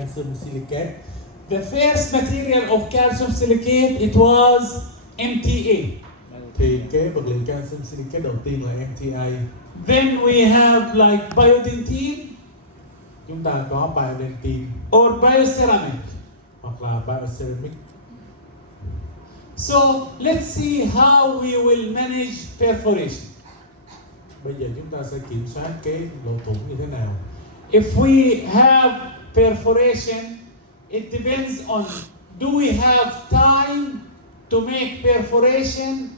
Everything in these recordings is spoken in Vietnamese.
calcium silicate. The first material of calcium silicate, it was MTA. Thì cái vật liệu calcium silicate đầu tiên là MTA. Then we have like biodentin Chúng ta có biodentin or bioceramic. hoặc là bioceramic. So let's see how we will manage perforation. Bây giờ chúng ta sẽ kiểm soát cái lỗ thủng như thế nào. If we have perforation, it depends on, do we have time to make perforation,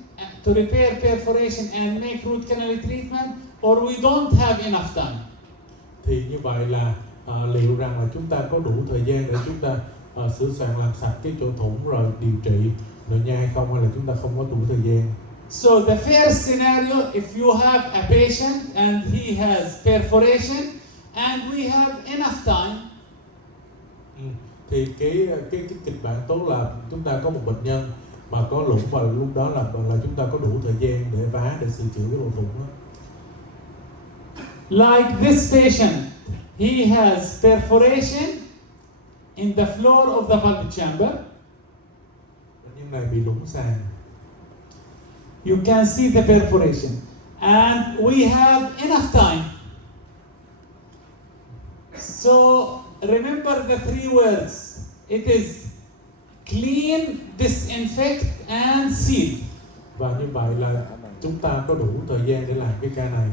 to repair perforation and make root canal treatment, or we don't have enough time? Thì như vậy là liệu rằng là chúng ta có đủ thời gian để chúng ta sửa soạn làm sạch cái chỗ thủng rồi điều trị nội nhai hay không, hay là chúng ta không có đủ thời gian. So the first scenario, if you have a patient and he has perforation and we have enough time. Thì cái kịch bản tốt là chúng ta có một bệnh nhân mà có lủng và lúc đó là chúng ta có đủ thời gian để vá, để sửa chữa cái lỗ thủng đó. Like this patient, he has perforation in the floor of the bulb chamber. Bệnh nhân này bị lủng sàn. You can see the perforation, and we have enough time. So remember the three words. It is clean, disinfect, and seal. Và như vậy là chúng ta có đủ thời gian để làm cái ca này.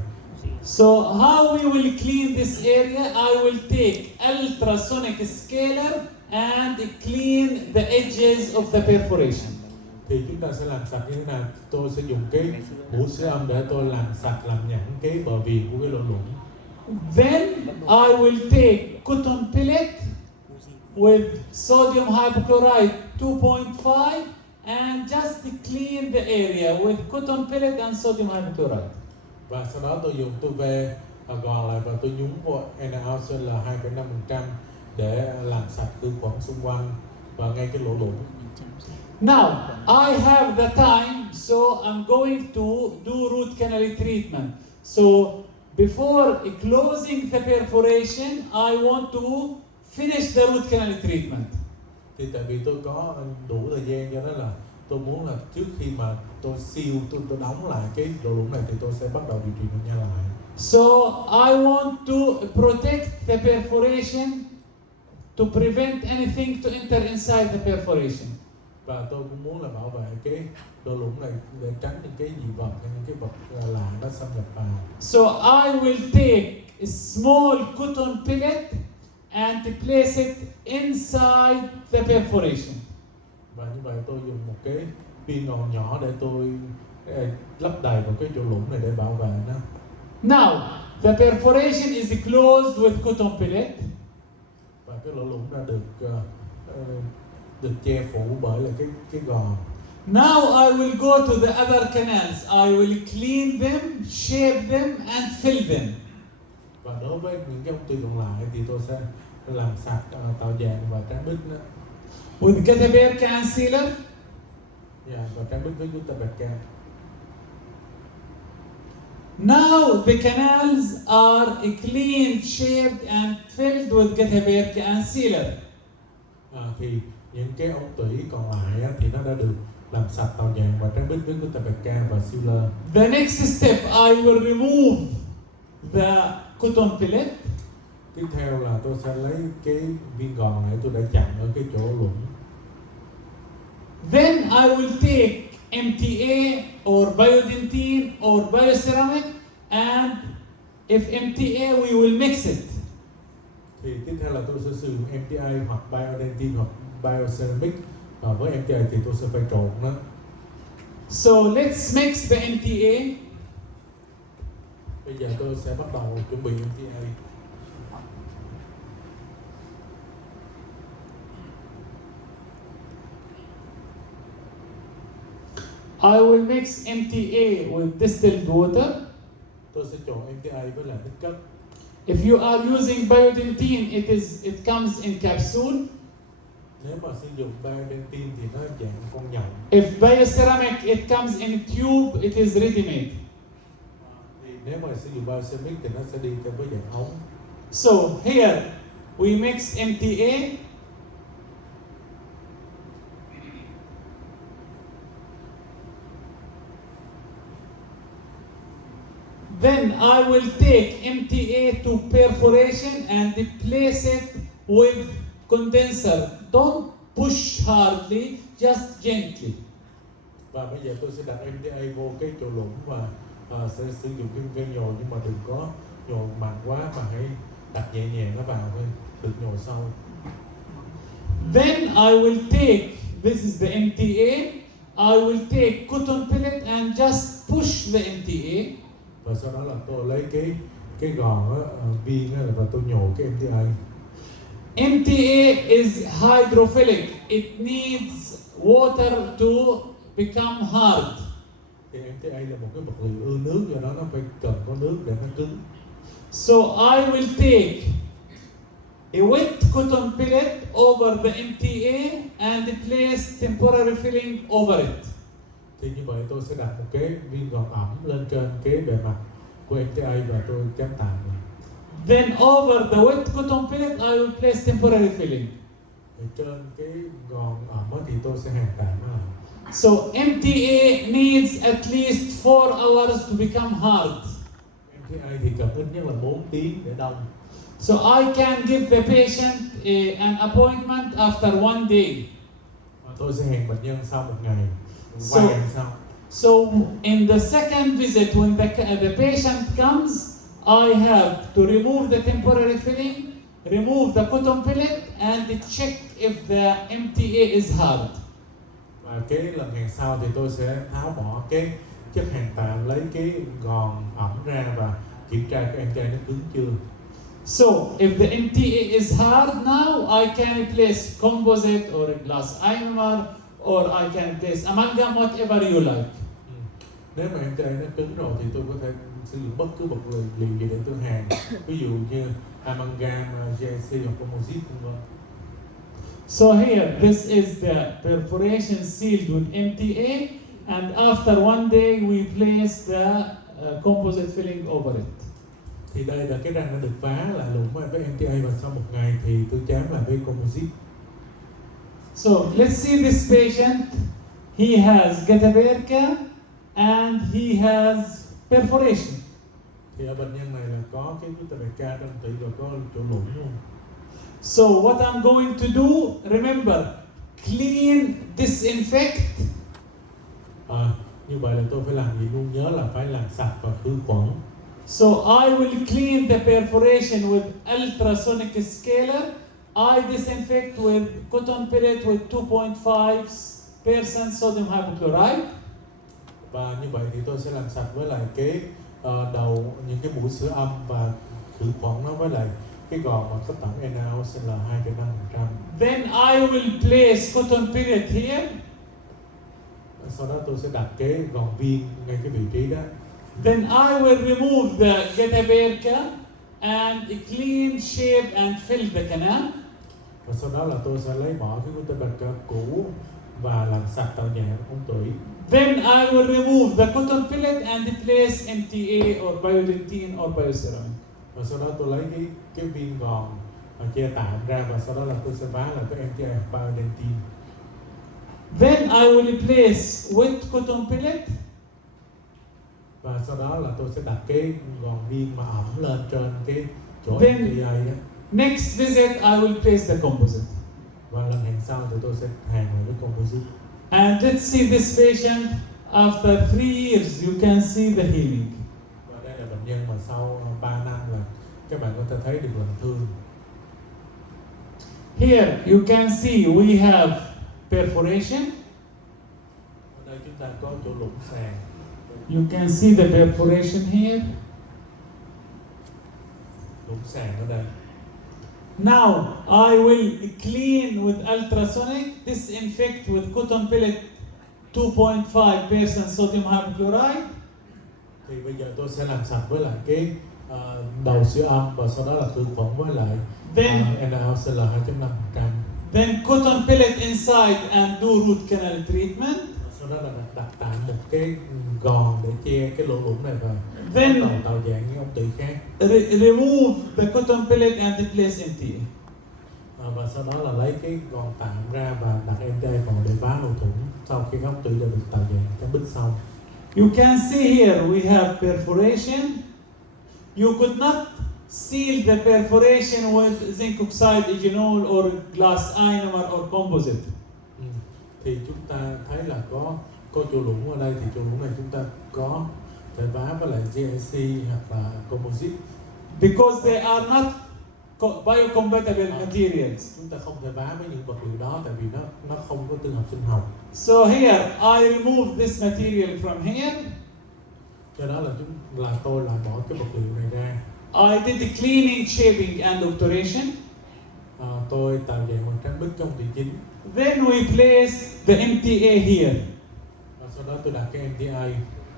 So how we will clean this area? I will take ultrasonic scaler and clean the edges of the perforation. Thì chúng ta sẽ làm sạch như thế nào? Tôi sẽ dùng cái mũi siêu âm để tôi làm sạch, làm nhẵn cái bờ viền của cái lỗ thủng. Then I will take cotton pellet with sodium hypochlorite 2.5 and just clean the area with cotton pellet and sodium hypochlorite. Và sau đó tôi dùng tua ve gòn lại và tôi nhúng vô NaOC là 2,5% để làm sạch khử khuẩn xung quanh và ngay cái lỗ thủng. Now I have the time, so I'm going to do root canal treatment. So before closing the perforation, I want to finish the root canal treatment. Thì tại vì tôi có đủ thời gian, cho nên là tôi muốn là trước khi mà tôi seal, tôi đóng lại cái lỗ thủng này thì tôi sẽ bắt đầu điều trị nội nhai lại. So I want to protect the perforation to prevent anything to enter inside the perforation. Và tôi cũng muốn là bảo vệ cái lỗ thủng này để tránh những cái dị vật hay những cái vật lạ nó xâm nhập vào. So I will take a small cotton pellet and place it inside the perforation. Và như vậy tôi dùng một cái viên ngọn nhỏ để tôi lấp đầy vào cái chỗ lủng này để bảo vệ nó. Now the perforation is closed with cotton pellet. Và cái lỗ thủng đã được che phủ bởi là cái gòn. Now I will go to the other canals. I will clean them, shape them and fill them. Và đối với những cái ống tủy còn lại thì tôi sẽ làm sạch, tạo dàn và tráng bích nó. With Gutenberg and sealer. Và tráng bích với Gutenberg can. Now the canals are clean, shaped and filled with Gutenberg and sealer. Thì những cái ống tủy còn lại thì nó đã được làm sạch, tạo dàn và tráng bích với Gutenberg can và sealer. The next step, I will remove the cotton pellet. Tiếp theo là tôi sẽ lấy cái viên gòn này tôi đã chặn ở cái chỗ lủng. Then I will take MTA or biodentin or bioceramic, and if MTA we will mix it. Thì tiếp theo là tôi sẽ sử dụng MTA hoặc biodentin hoặc bioceramic. Và với MTA thì tôi sẽ phải trộn nó. So let's mix the MTA. Bây giờ tôi sẽ bắt đầu chuẩn bị MTA. I will mix MTA with distilled water. Tôi sẽ trộn MTA với lại nước cất. If you are using biodentin, it comes in capsule. Nếu mà sử dụng biodentin thì nó dạng con nhộng. If bioceramic, it comes in tube, it is ready-made. Thì nếu mà sử dụng bioceramic thì nó sẽ đi theo với dạng ống. So here, we mix MTA. Then I will take MTA to perforation and place it with condenser. Don't push hardly, just gently. Và bây giờ tôi sẽ đặt MTA vô cái chỗ lũng và sẽ sử dụng cái nhồi, nhưng mà đừng có nhồi mạnh quá mà hãy đặt nhẹ nhàng nó vào thôi, đừng nhồi sâu. Then I will take, this is the MTA, I will take cotton pellet and just push the MTA. Và sau đó là tôi lấy cái gòn viên á, và tôi nhồi cái MTA. MTA is hydrophilic. It needs water to become hard. Thì MTA là một cái vật liệu ưa nước, do đó nó phải cần có nước để nó cứng. So I will take a wet cotton pellet over the MTA and place temporary filling over it. Thì như vậy tôi sẽ đặt một cái viên gòn ẩm lên trên cái bề mặt của MTA và tôi chấm tạm lại. Then over the wet cotton pellet I will place temporary filling. Thì trên cái gòn ẩm thì tôi sẽ hàn tạm nó lại. So MTA needs at least 4 hours to become hard. MTA thì cần ít nhất là 4 tiếng để đông. So I can give the patient an appointment after 1 day. Tôi sẽ hẹn bệnh nhân sau 1 ngày, So- quay sau. So in the second visit, when the patient comes, I have to remove the temporary filling, remove the cotton pellet, and check if the MTA is hard. Và cái lần hẹn sau thì tôi sẽ tháo bỏ cái chất hàn tạm, lấy cái gòn ẩm ra và kiểm tra cái MTA nó cứng chưa. So if the MTA is hard now, I can place composite or a glass ionomer, or I can place amalgam, whatever you like. Nếu mà MTA nó cứng rồi thì tôi có thể sử dụng bất cứ vật liệu gì để tôi hàn, ví dụ như amalgam, GC hoặc composite vân vân. So here, this is the perforation sealed with MTA, and after 1 day we place the composite filling over it. Thì đây là cái răng đã được phá lại lũng với MTA, và sau 1 ngày thì tôi chám lại với composite. So let's see this patient. He has gataperca and he has perforation. Thì ở bệnh nhân này là có cái gutaperca trong tủy và có chỗ lũng luôn. So what I'm going to do, remember, clean, disinfect. Như vậy là tôi phải làm gì luôn, nhớ là phải làm sạch và khử khuẩn. So I will clean the perforation with ultrasonic scaler. I disinfect with cotton pellet with 2.5% sodium hypochlorite. Và như vậy thì tôi sẽ làm sạch với lại cái đầu những cái mũi sữa âm và khử khuẩn nó với lại cái gòn mà có tổng NaOCl 2,5%. Then I will place cotton pellet here. Sau đó tôi sẽ đặt cái gòn viên ngay cái vị trí đó. Then I will remove the gataperca and clean, shape and fill the canal. Và sau đó là tôi sẽ lấy bỏ cái gutaperca cũ và làm sạch tạo dạng ống tủy. Then I will remove the cotton pellet and place MTA or biodentine or bioceramic. Và sau đó tôi lấy cái viên gòn che tạm ra, và sau đó là tôi sẽ vá lại cái MTA biodentine. Then I will place wet cotton pellet. Và sau đó là tôi sẽ đặt cái gòn viên mà ẩm lên trên cái chỗ Then- MTA đó. Next visit I will place the composite. Và lần hẹn sau thì tôi sẽ hàn lại với composite. And let's see this patient after 3 years. You can see the healing. Và đây là bệnh nhân mà sau 3 năm là các bạn có thể thấy được lần thương. Here you can see we have perforation. Ở đây chúng ta có chỗ lũng sàn. You can see the perforation here. Lũng sàn ở đây. Now I will clean with ultrasonic, disinfect with cotton pellet 2.5% sodium hypochlorite. Thì bây giờ tôi sẽ làm sạch với lại cái đầu siêu âm, và sau đó là khử khuẩn với lại NaOCl 2,5%. Then cotton pellet inside and do root canal treatment. Sau đó là đặt tạm một cái gòn để che cái lỗ lũng này và Then- bắt đầu tạo dạng những ống tủy khác. Remove the cotton pellet and place MTA. sau đó là lấy cái gòn tạm ra và đặt MTA vào để vá lỗ thủng sau khi gốc tủy đã được tạo dạng cái bít xong. You can see here we have perforation. You could not seal the perforation with zinc oxide, eugenol or glass ionomer or composite. Thì chúng ta thấy là có chỗ lũng ở đây, thì chỗ lũng này chúng ta có thể vá với lại GIC hoặc là composite. Because they are not biocompatible materials. Chúng ta không thể vá với những vật liệu đó tại vì nó không có tương hợp sinh học. So here I remove this material from here. Do đó là tôi lại bỏ cái vật liệu này ra. I did the cleaning, shaping and obturation. Tôi tạo dạng bằng trắng bích trong tủy chính. Then we place the MTA here. Sau đó tôi đặt cái MTA.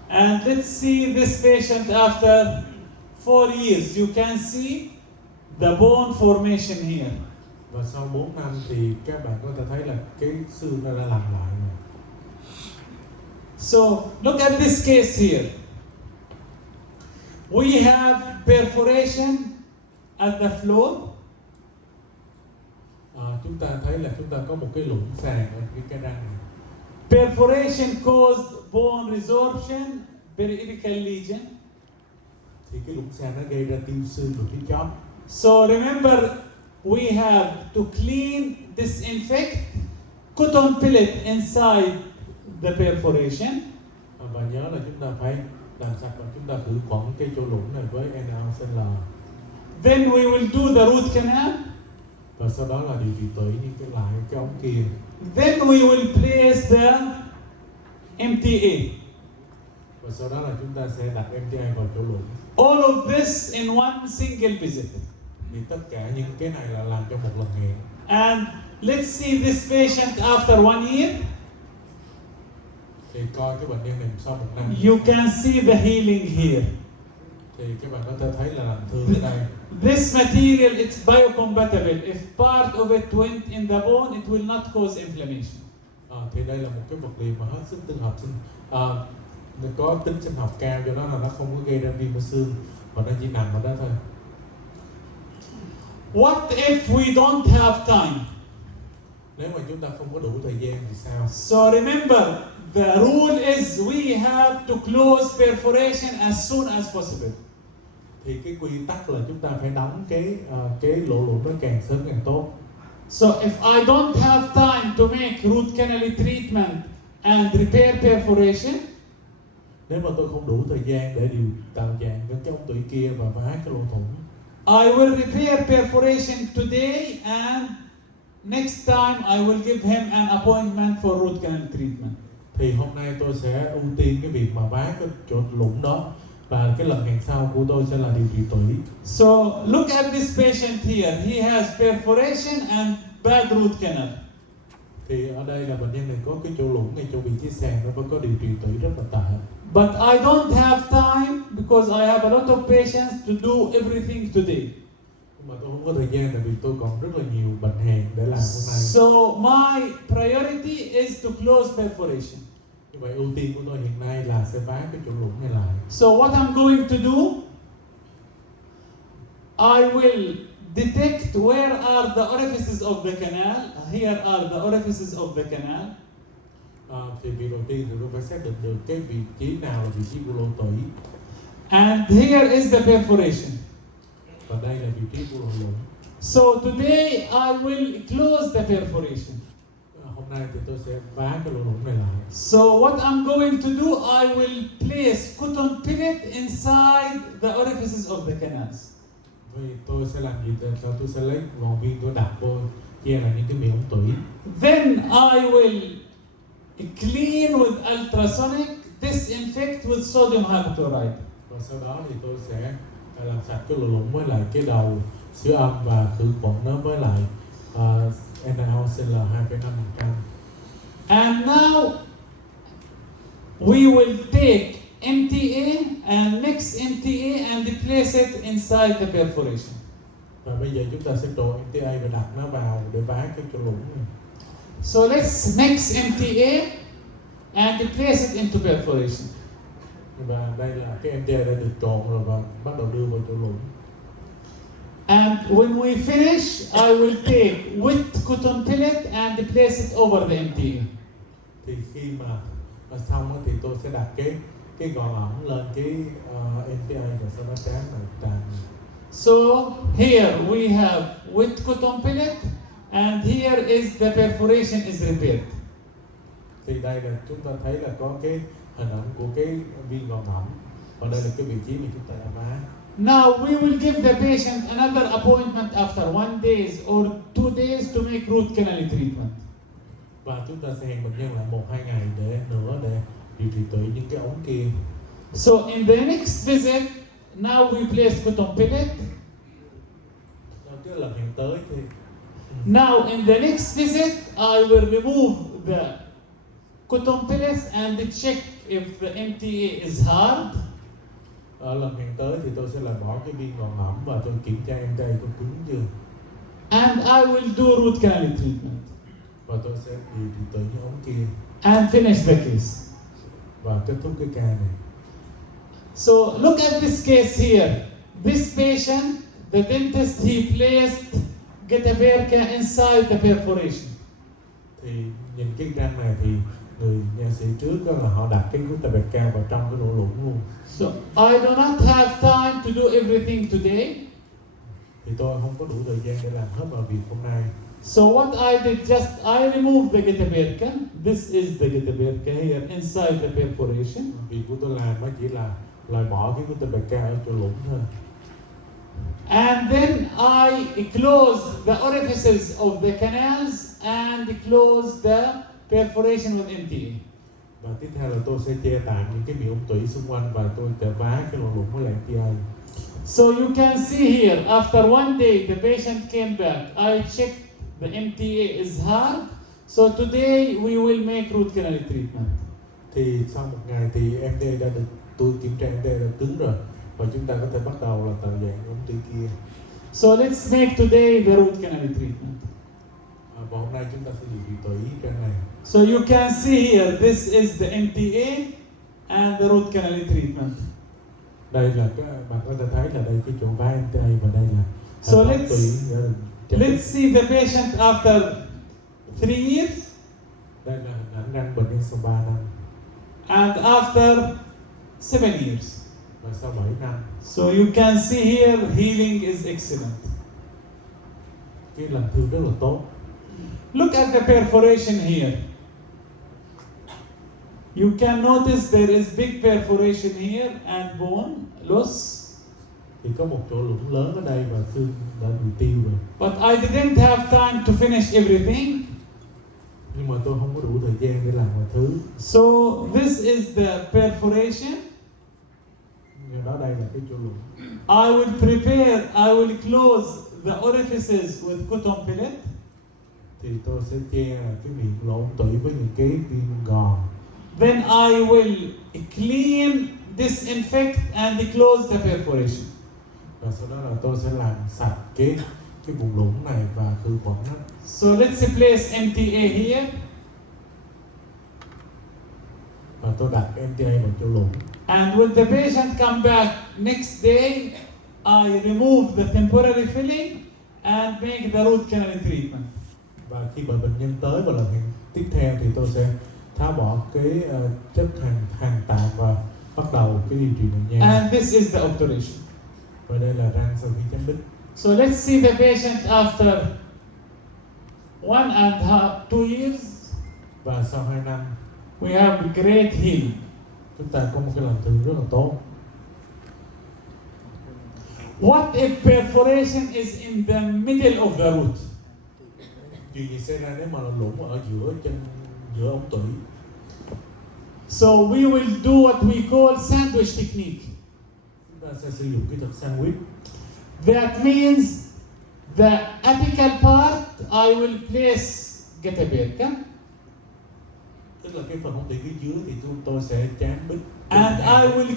And let's see this patient after 4 years. You can see the bone formation here. Và sau 4 năm thì các bạn có thể thấy là cái xương nó đã lành lại rồi. So look at this case here. We have perforation at the floor. Chúng ta thấy là chúng ta có một cái lũng sàn ở cái răng này. Perforation caused bone resorption, periapical lesion. Thì cái lũng sàn nó gây ra tiêu xương ở phía chóp. So remember, we have to clean, disinfect, cotton pellet inside the perforation. Và nhớ là chúng ta phải làm sạch và chúng ta khử khuẩn cái chỗ lũng này với NaOCl. Then we will do the root canal. Và sau đó là điều trị tủy như cái ống kia. Then we will place the MTA. Và sau đó là chúng ta sẽ đặt MTA vào chỗ lũng. All of this in one single visit. Thì tất cả những cái này là làm trong một lần hẹn. And let's see this patient after 1 year. Thì coi cái bệnh nhân này sau 1 năm. You can see the healing here. Thì các bạn có thể thấy là làm thương ở đây. This material, it's biocompatible. If part of it went in the bone, it will not cause inflammation. Thì đây là một cái vật liệu mà hết sức tương hợp có tính sinh học cao, do đó là nó không có gây ra viêm ở xương và nó chỉ nằm ở đó thôi. What if we don't have time? Nếu mà chúng ta không có đủ thời gian thì sao? So remember, the rule is we have to close perforation as soon as possible. Thì cái quy tắc là chúng ta phải đóng cái lỗ lũng nó càng sớm càng tốt. So if I don't have time to make root canal treatment and repair perforation, nếu mà tôi không đủ thời gian để tạo dạng cái ống tủy kia và vá cái lỗ thủng, I will repair perforation today and next time I will give him an appointment for root canal treatment. Thì hôm nay tôi sẽ ưu tiên cái việc mà vá cái chỗ lũng đó, và cái lần hẹn sau của tôi sẽ là điều trị tủy. So look at this patient here. He has perforation and bad root canal. Thì ở đây là bệnh nhân này có cái chỗ lũng ngay chỗ vị trí sàn, nó vẫn có điều trị tủy rất là tệ. But I don't have time because I have a lot of patients to do everything today. Nhưng mà tôi không có thời gian tại vì tôi còn rất là nhiều bệnh hèn để làm hôm nay. So my priority is to close perforation. Như vậy ưu tiên của tôi hiện nay là sẽ vá cái chỗ lũng này lại. So what I'm going to do, I will detect where are the orifices of the canal. Here are the orifices of the canal. Thì việc đầu tiên thì tôi phải xác định được cái vị trí nào là vị trí của lỗ tủy. And here is the perforation. Và đây là vị trí của lỗ lũng. So today I will close the perforation. Hôm nay thì tôi sẽ vá cái lỗ lũng này lại. So what I'm going to do, I will place cotton pellet inside the orifices of the canals. Vì tôi sẽ làm gì? Tôi sẽ lấy gòn viên tôi đặt vô che là những cái miệng ống tủy. Then I will clean with ultrasonic, disinfect with sodium hypochlorite. Và sau đó thì tôi sẽ làm sạch cái lỗ lũng với lại cái đầu siêu âm và khử khuẩn nó với lại NaOCl 2,5%. And now we will take MTA and mix MTA and place it inside the perforation. Và bây giờ chúng ta sẽ trộn MTA và đặt nó vào để vá cái chỗ lũng này. So let's mix MTA and place it into perforation. Và đây là cái MTA đã được trộn rồi và bắt đầu đưa vào chỗ lũng. And when we finish, I will take wet cotton pellet and place it over the MTA. Thì khi mà xong á, thì tôi sẽ đặt cái gòn ẩm lên cái MTA và sau đó tráng lại tràn. So here we have wet cotton pellet, and here is the perforation is repaired. Thì đây là chúng ta thấy là có cái hình ảnh của cái viên gòn ẩm, và đây là cái vị trí mà chúng ta đã má. Now we will give the patient another appointment after 1 day or 2 days to make root canal treatment. Và chúng ta sẽ hẹn bệnh nhân lại 1-2 ngày để điều trị tủy những cái ống kia. So in the next visit, now we place cotton pellet. Cái lần hẹn tới thì Now in the next visit, I will remove the cotton pellets and check if the MTA is hard. ở lần hẹn tới thì tôi sẽ loại bỏ cái viên gòn ẩm và tôi kiểm tra MTA có cứng chưa. And I will do root canal treatment Và tôi sẽ điều trị tủy những ống kia and finish the case. và kết thúc cái ca này. So look at this case here. This patient, the dentist, he placed getaperca inside the perforation. Thì nhìn cái răng này thì người nha sĩ trước đó là họ đặt cái getaperca vào trong cái lỗ lũng luôn. So I do not have time to do everything today. Thì tôi không có đủ thời gian để làm hết mọi việc hôm nay. So what I did, I removed the getaperca. This is the getaperca here inside the perforation. Việc của tôi làm nó chỉ là loại bỏ cái getaperca ở chỗ lũng thôi. And then I close the orifices of the canals and close the perforation with MTA. Và tiếp theo là tôi sẽ che tạm những cái miệng ống tủy xung quanh và tôi sẽ vá cái lỗ lũng với lại MTA. So you can see here, after 1 day, the patient came back. I checked the MTA is hard. So today we will make root canal treatment. Thì sau một ngày thì MTA đã được, tôi kiểm tra MTA đã cứng rồi. Và chúng ta có thể bắt đầu là tạo dạng ống tủy kia. So let's make today the root canal treatment. Và hôm nay chúng ta sẽ điều trị tủy trên này. So you can see here, this is the MTA and the root canal treatment. Đây là cái bạn có thể thấy là đây cái chỗ vá MTA và đây là So ống tủy. let's see the patient after 3 years Đây là hình ảnh răng bệnh nhân sau 3 năm and after 7 years. và sau 7 năm. So you can see here, healing is excellent. Cái lành thương rất là tốt. Look at the perforation here. You can notice there is big perforation here and bone loss. Thì có một chỗ lũng lớn ở đây và xương đã bị tiêu rồi. But I didn't have time to finish everything. Nhưng mà tôi không có đủ thời gian để làm mọi thứ. So this is the perforation. Nhưng đó đây là cái chỗ lũng. I will close the orifices with cotton pellet. Thì tôi sẽ che cái miệng lỗ ống tủy với những cái viên gòn. Then I will clean, disinfect and close the perforation. Và sau đó là tôi sẽ làm sạch cái vùng lũng này và khử khuẩn nó. So let's place MTA here. Và tôi đặt MTA vào chỗ lũng. And when the patient come back next day, I remove the temporary filling and make the root canal treatment. Và khi bệnh nhân tới vào lần hẹn tiếp theo thì tôi sẽ tháo bỏ cái chất hàng tạng và bắt đầu cái điều trị nội nhai. And this is the obturation. Và đây là răng sau khi chấm đích. So let's see the patient after 2 years. Và sau 2 năm, We have great healing. chúng ta có một cái lành thương rất là tốt. What if perforation is in the middle of the root? Chuyện gì xảy ra nếu mà lũng ở giữa ống tủy? So we will do what we call sandwich technique. Chúng ta sẽ sử dụng kỹ thuật sandwich. That means the apical part I will place getaperca. Tức là cái phần ống tủy phía dưới thì tôi sẽ chám bích. And I will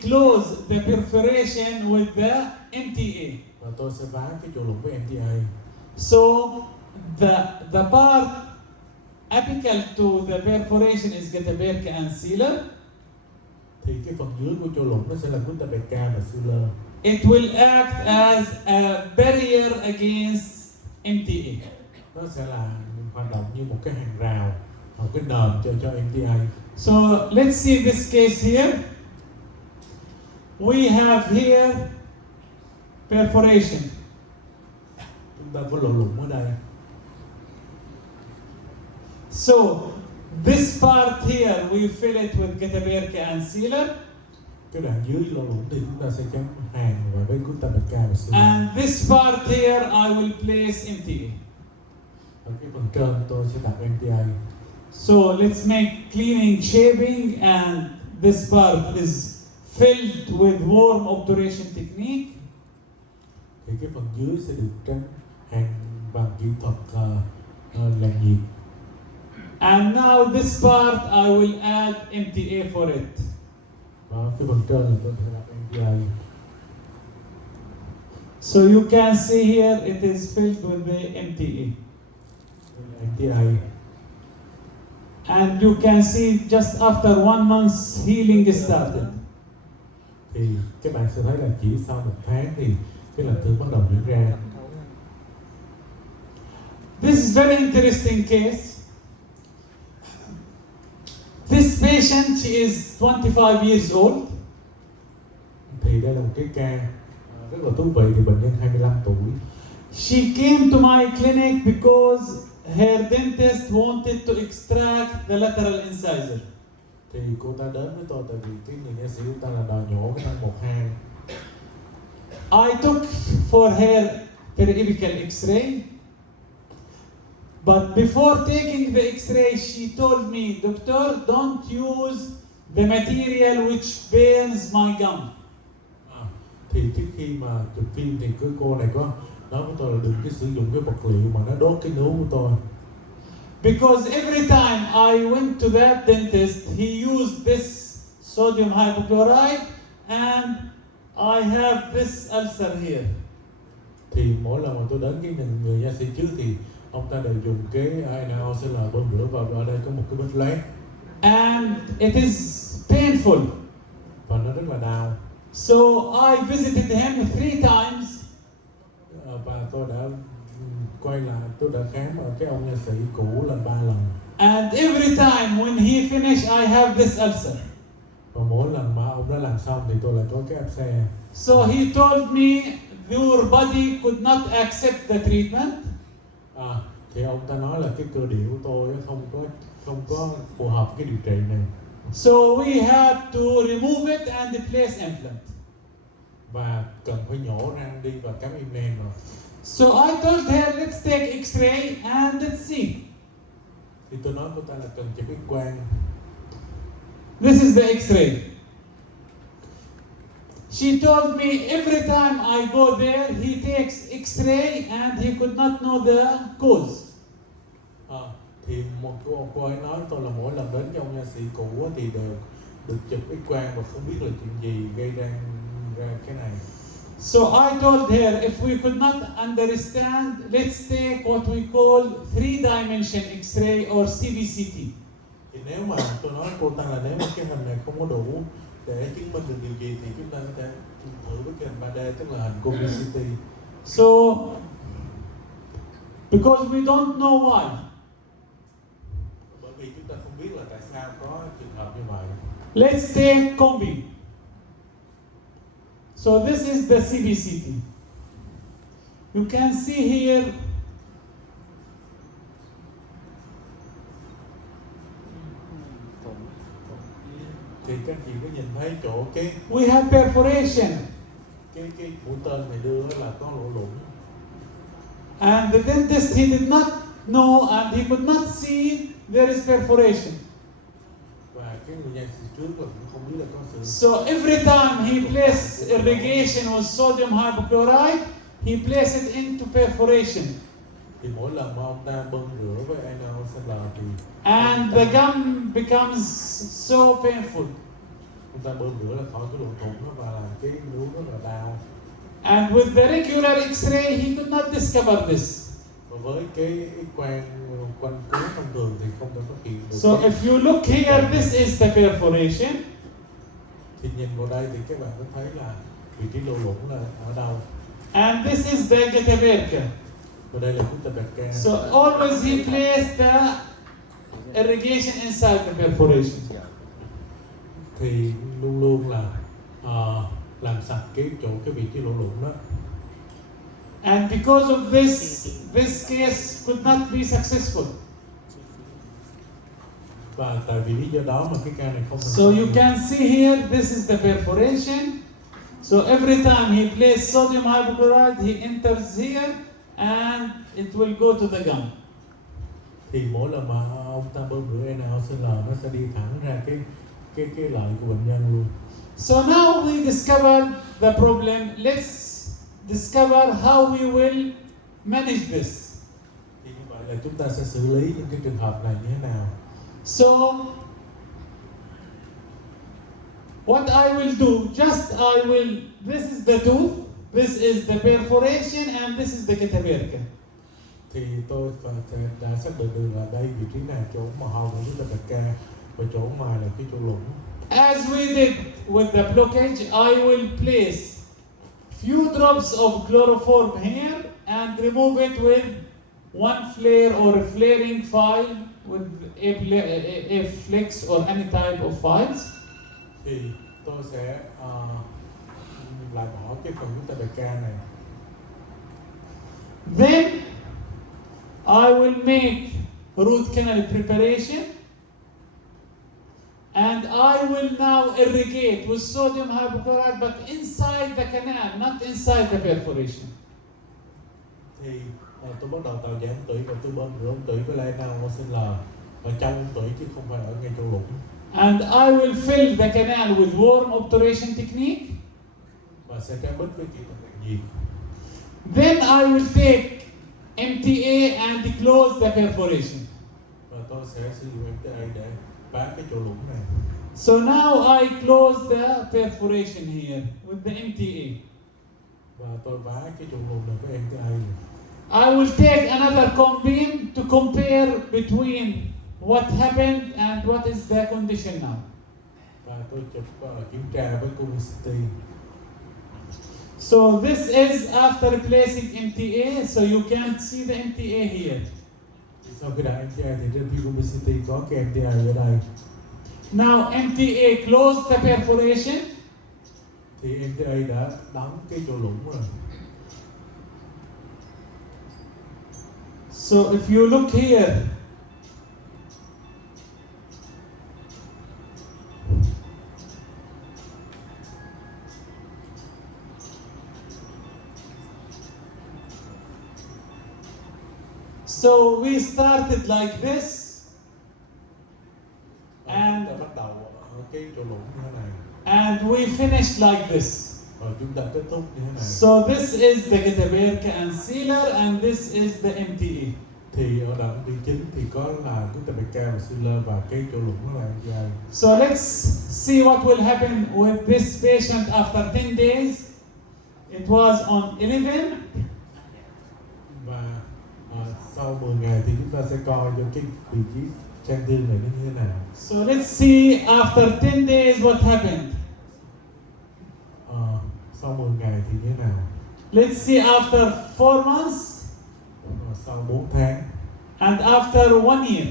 close the perforation with the MTA. Và tôi sẽ vá cái chỗ lũng với MTA. So the part apical to the perforation is getaperca and sealer. Thì cái phần dưới của chỗ lũng nó sẽ là getaperca và sealer. it will act as a barrier against MTA. Nó sẽ là hoạt động như một cái hàng rào, một cái nền cho MTI. So let's see this case here. We have here perforation. Chúng ta có lỗ lủng ở đây. So this part here we fill it with getaperca and sealer. Cái đoạn dưới lỗ lủng thì chúng ta sẽ chấm hàng và với gutaperca và sealer. And this part here I will place MTA. Ở cái phần trên tôi sẽ đặt MTI. So let's make cleaning, shaping, and this part is filled with warm obturation technique. Thì cái phần dưới sẽ được tránh hàng bằng kỹ thuật làm nhiệt. And now this part I will add MTA for it. Đó, cái phần trên là tôi sẽ đặt MTI. So you can see here it is filled with the MTA. MTI. And you can see just after 1 month healing is started. Thì các bạn sẽ thấy là chỉ sau 1 tháng thì cái lành thương bắt đầu diễn ra. This is very interesting case. This patient, she is 25 years old. Thì đây là một cái ca rất là thú vị. Thì bệnh nhân 25 tuổi. She came to my clinic because her dentist wanted to extract the lateral incisor. Thì cô ta đến với tôi tại vì cái người nha sĩ của ta là đòi nhổ cái răng 1-2. I took for her periapical X-ray. But before taking the X-ray, she told me, "Doctor, don't use the material which burns my gum." Thì trước khi mà chụp phim thì cái cô này có nói với tôi là đừng cái sử dụng cái vật liệu mà nó đốt cái nướu của tôi. Because every time I went to that dentist, he used this sodium hypochlorite and I have this ulcer here. Thì mỗi lần mà tôi đến cái người nha sĩ trước thì ông ta đều dùng cái NaOCl bơm rửa vào, ở đây có một cái vết loét. And it is painful. Và nó rất là đau. So I visited him 3 times. Và tôi đã quay lại, tôi đã khám ở cái ông nha sĩ cũ lần 3 lần. And every time when he finished, I have this ulcer. Và mỗi lần mà ông đã làm xong thì tôi lại có cái áp xe. So he told me your body could not accept the treatment. Thì ông ta nói là cái cơ địa của tôi không có phù hợp với cái điều trị này. So we have to remove it and place implant. Và cần phải nhổ răng đi và cắm implant rồi. So I told her, let's take X-ray and let's see. Thì tôi nói với ta là cần chụp X-quang. This is the X-ray. She told me every time I go there, he takes X-ray and he could not know the cause. Thì một cô ấy nói tôi là mỗi lần đến với ông nha sĩ cũ thì đều được chụp X-quang và không biết là chuyện gì gây ra cái này. So I told her, if we could not understand, let's take what we call 3-dimension X-ray or CBCT. Thì nếu mà tôi nói cô ta là nếu mà cái hình này không có đủ để chứng minh được điều gì thì chúng ta có thể thử với cái hình 3D, tức là hình CBCT. So, because we don't know why. Bởi vì chúng ta không biết là tại sao có trường hợp như vậy. Let's take combing. So this is the CBCT. You can see here thì các chị có nhìn thấy chỗ cái we have perforation. Cái mũi tên này đưa là có lỗ lủng. And the dentist, he did not know and he could not see there is perforation. Và cái người nha sĩ trước là cũng không biết là có sự. So every time he placed irrigation with sodium hypochlorite, he placed it into perforation. Thì mỗi lần mà ông ta bơm rửa với NaOCl thì and the gum becomes so painful. Ông ta bơm rửa là khỏi cái lỗ thủng nó và làm cái nướu rất là đau. And with the regular X-ray, he could not discover this. Và với cái X-quang quanh cứu thông thường thì không thể phát hiện được. So if you look here, this is the perforation. Thì nhìn vào đây thì các bạn có thấy là vị trí lỗ lũng là ở đâu. And this is the getaberka. Và đây là chúng ta đặt ca. So always he placed the irrigation inside the perforation. Thì luôn luôn là làm sạch cái vị trí lỗ lũng đó. And because of this case could not be successful. Và tại vì lý do đó mà cái ca này không thành So công you được. can see here, this is the perforation. So every time he places sodium hypochlorite, he enters here and it will go to the gum. Thì mỗi lần mà ông ta bơm rửa NaOCl nó sẽ đi thẳng ra cái lợi của bệnh nhân luôn. So now we discovered the problem. Let's discover how we will manage this. Thì như vậy là chúng ta sẽ xử lý những cái trường hợp này như thế nào? So what I will do, this is the tooth, this is the perforation, and this is the getaberka. Thì tôi đã xác định được là đây vị trí này chỗ mà hầu của chúng ta đặt ca và chỗ ngoài là cái chỗ lũng. As we did with the blockage, I will place few drops of chloroform here and remove it with one flare or a flaring file with a flex or any type of files. Thì tôi sẽ loại bỏ cái phần chúng ta đặt ca này. Then I will make root canal preparation and I will now irrigate with sodium hypochlorite but inside the canal, not inside the perforation. Thì tôi bắt đầu tạo giãn tủy và tôi bơm rửa ống tủy với lại NaOCl ở trong ống tủy chứ không phải ở ngay chỗ lũng. And I will fill the canal with warm obturation technique. Và sẽ tráng bít với kỹ thuật đặc nhiệt. Then I will take MTA and close the perforation. Và tôi sẽ sử dụng MTA để bán cái chỗ lũng này. So now I close the perforation here with the MTA. Và tôi vá cái chỗ lũng này với MTA này. I will take another comb beam to compare between what happened and what is the condition now. Và tôi chụp kiểm tra với convexity. So this is after replacing MTA, so you can't see the MTA here. Sau khi đặt MTA thì trên view convexity có cái MTA ở đây. Now MTA closed the perforation. Thì MTA đã đóng cái chỗ lũng rồi. So if you look here, so we started like this, and chúng ta bắt đầu ở cái chỗ lũng như thế này. and we finished like this. Rồi chúng ta kết thúc như thế này. So this is the getaberka and sealer, and this is the MTA. Thì ở đoạn đi chính thì có là chúng ta ca và sealer và cái chỗ lũng nó là dài. So let's see what will happen with this patient after 10 days. It was on 11. Và sau 10 ngày thì chúng ta sẽ coi cho cái vị trí chantil này nó như thế nào. So let's see after 10 days what happened. Sau 10 ngày thì như thế nào. Let's see after 4 months. Sau 4 tháng. And after 1 year.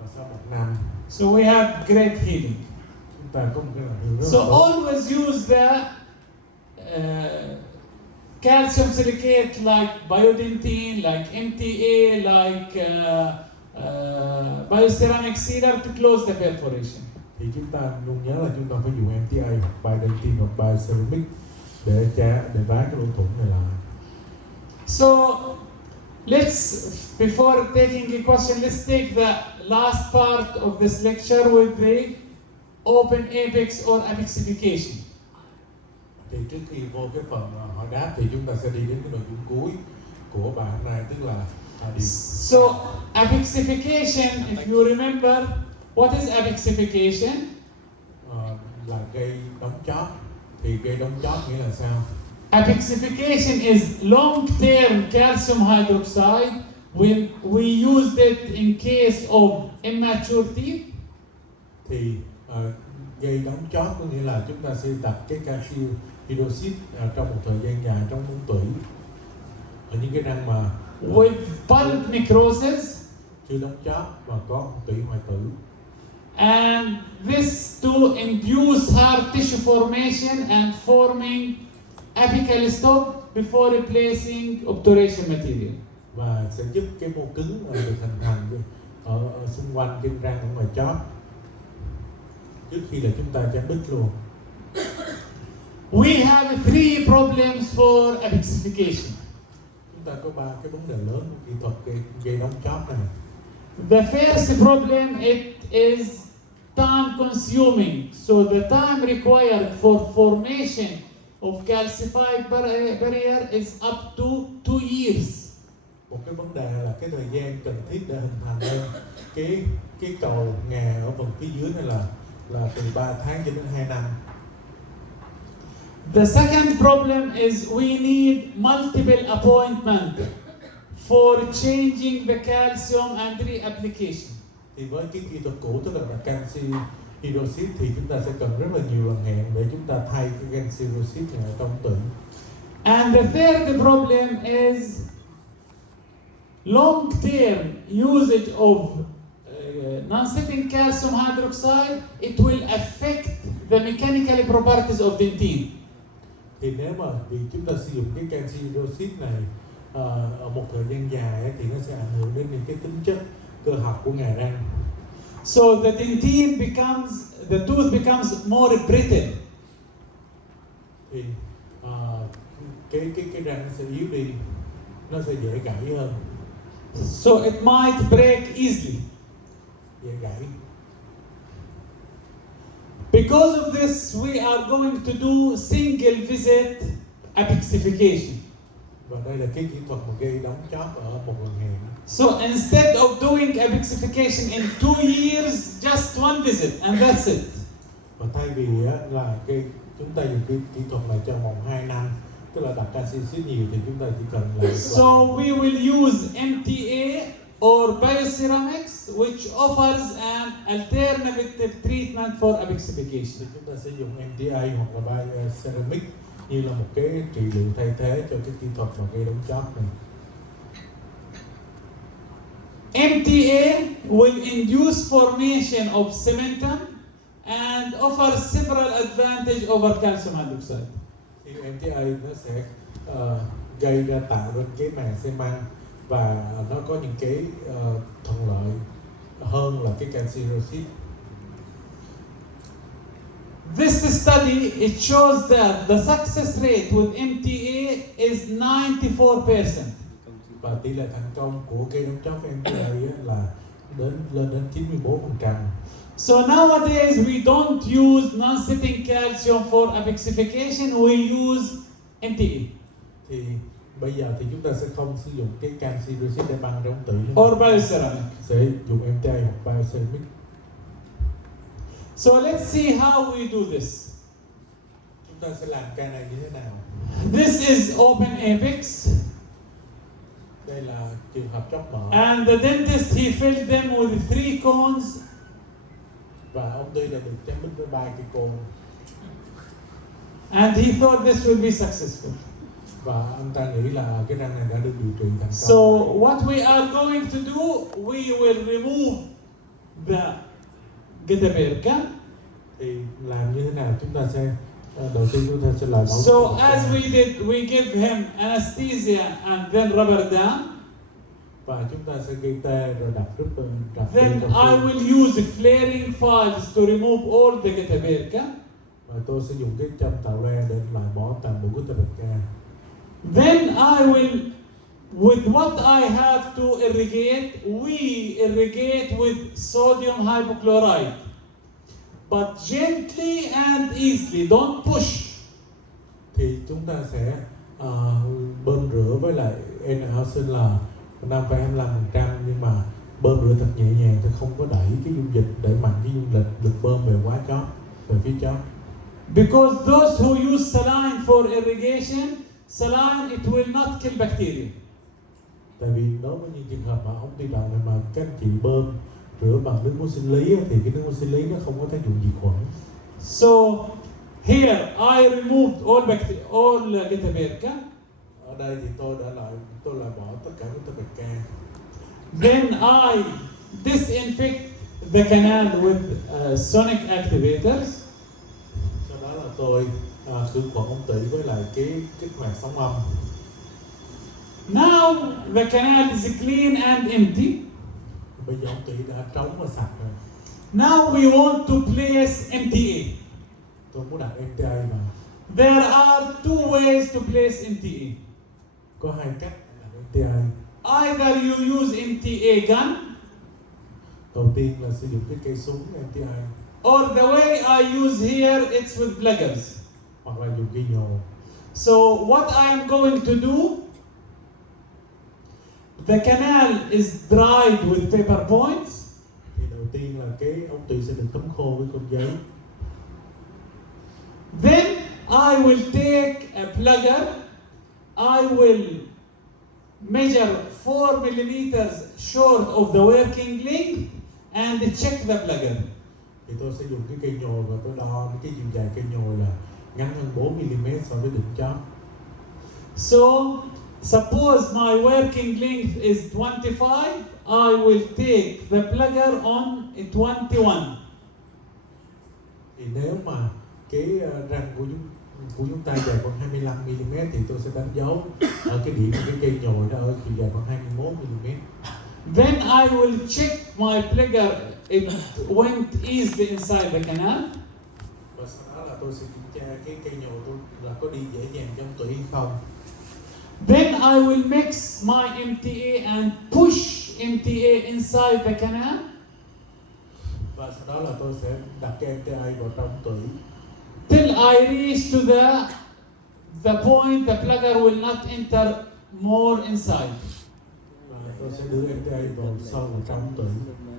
Và sau 1 năm. So we have great healing. Chúng ta có một cái là rất So là tốt. always use the calcium silicate like biodentin, like MTA, like bioceramic sealer to close the perforation. Thì chúng ta luôn nhớ là chúng ta phải dùng MTA hoặc biodentin hoặc bioceramic để vá cái lỗ thủng này lại. So before taking a question, let's take the last part of this lecture with the open apex or apexification. Thì trước khi vô cái phần hỏi đáp thì chúng ta sẽ đi đến cái nội dung cuối của bài hôm nay, tức là So apexification, if you remember, what is apexification? Là gây đóng chóp. Thì gây đóng chóp nghĩa là sao? Apexification is long-term calcium hydroxide. We used it in case of immature teeth. Thì gây đóng chóp có nghĩa là chúng ta sẽ đặt cái calcium hydroxit trong một thời gian dài trong ống tủy ở những cái răng mà with pulp necrosis, chưa đóng chóp và có ống tủy hoại tử. and this to induce hard tissue formation and forming apical stop before replacing obturation material. Và sẽ giúp cái mô cứng được hình thành ở xung quanh trên răng ở ngoài chóp trước khi là chúng ta chém đứt luôn. We have 3 problems for apexification. Chúng ta có 3 cái vấn đề lớn của kỹ thuật gây đóng chóp này. The first problem, it is time consuming. So the time required for formation of calcified barrier is up to 2 years. Một cái vấn đề là cái thời gian cần thiết để hình thành lên cái cầu ngà ở phần phía dưới này là từ 3 tháng cho đến 2 năm. The second problem is we need multiple appointment for changing the calcium and reapplication. Thì với cái kỹ thuật cũ tức là canxi hydroxit thì chúng ta sẽ cần rất là nhiều lần hẹn để chúng ta thay cái canxi hydroxit này ở trong tủy. And the third problem is long-term usage of non-sitting calcium hydroxide. It will affect the mechanical properties of dentine. Thì nếu mà vì chúng ta sử dụng cái canxi hydroxit này ở một thời gian dài ấy, thì nó sẽ ảnh hưởng đến những cái tính chất cơ học của ngà răng. So the tooth becomes more brittle. Thì cái răng nó sẽ yếu đi, nó sẽ dễ gãy hơn. So it might break easily. Dễ gãy. Because of this, we are going to do single visit apexification. Và đây là cái kỹ thuật mà gây đóng chóp ở một lần hẹn. So instead of doing apexification in 2 years, just 1 visit and that's it. Và thay vì là chúng ta dùng cái kỹ thuật này trong vòng 2 năm, tức là đặt canxi hydroxit nhiều thì chúng ta chỉ cần là So we will use MTA or bioceramics, which offers an alternative treatment for apexification. thì chúng ta sẽ dùng MTA hoặc là bioceramic như là một cái trị liệu thay thế cho cái kỹ thuật mà gây đóng chóp này. MTA will induce formation of cementum and offer several advantages over calcium hydroxide. Thì MTA nó sẽ gây ra tạo nên cái màng xi măng và nó có những cái thuận lợi hơn là cái canxi hydroxit. This study, it shows that the success rate with MTA is 94%. Và tỷ lệ thành công của gây đóng chóp MTA là lên đến 94%. So nowadays we don't use non-sitting calcium for apexification, we use MTA. Thì bây giờ thì chúng ta sẽ không sử dụng cái canxi hydroxit để băng trong tủy nữa. Or bioceramic. Sẽ dùng MTA hoặc bioceramic. So let's see how we do this. Chúng ta sẽ làm ca này như thế nào? This is open apex. Đây là trường hợp chóp mở. And the dentist, he filled them with 3 cones. Và ông Tuy đã được chém đứt với 3 cái côn. And he thought this will be successful. Và ông ta nghĩ là cái răng này đã được điều trị thành công. So what we are going to do, we will remove the getaperca. Thì làm như thế nào? Chúng ta sẽ đầu tiên chúng ta sẽ loại bỏ. So as we did, we give him anesthesia and then rubber dam. Và chúng ta sẽ gây tê rồi đặt Then I will use flaring files to remove all the getaperca. Và tôi sẽ dùng cái châm tạo ra để loại bỏ toàn bộ getaperca. Then I will, with what I have to irrigate, we irrigate with sodium hypochlorite. But gently and easily, don't push. Thì chúng ta sẽ bơm rửa với lại NaCl 5,25%, nhưng mà bơm rửa thật nhẹ nhàng, thì không có đẩy cái dung dịch để mạnh cái dung lực bơm về quá chóp, về phía chóp. Because those who use saline for irrigation, saline it will not kill bacteria. Tại vì đối với những trường hợp mà ống ti đậu này mà các anh chị bơm rửa bằng nước muối sinh lý thì cái nước muối sinh lý nó không có tác dụng diệt khuẩn. So Here I removed all getaperca. Ở đây thì tôi loại bỏ tất cả getaperca. Then I disinfect the canal with sonic activators. Sau đó là tôi khử khuẩn ống tủy với lại cái kích hoạt sóng âm. Now the canal is clean and empty. Bây giờ ống tủy đã trống và sạch rồi. Now we want to place MTA. Tôi muốn đặt MTA vào. There are two ways to place MTA. Có hai cách để đặt MTA. Either you use MTA gun, Đầu tiên là sử dụng cái cây súng MTA, or the way I use here, it's with pluggers. hoặc là dùng cây nhồi. So what I'm going to do, the canal is dried with paper points. Thì đầu tiên là cái ống tủy sẽ được thấm khô với con giấy. Then I will take a plugger. I will measure 4 millimeters short of the working length and check the plugger. Thì tôi sẽ dùng cái cây nhồi và tôi đo cái chiều dài cây nhồi là ngắn hơn 4 mm so với đỉnh chóp. So suppose my working length is 25. I will take the plugger on 21. Thì nếu mà cái răng của chúng ta dài khoảng 25 mm thì tôi sẽ đánh dấu ở cái điểm cái cây nhồi đó ở chiều dài khoảng 21 mm. Then I will check my plugger it went easily inside the canal. Và sau đó là tôi sẽ kiểm tra cái cây nhồi tôi là có đi dễ dàng trong tủy hay không. Then I will mix my MTA and push MTA inside the canal. Và sau đó là tôi sẽ đặt cái MTA vào trong tủy. Till I reach to the point the plugger will not enter more inside. Và tôi sẽ đưa MTA vào sâu vào trong tủy.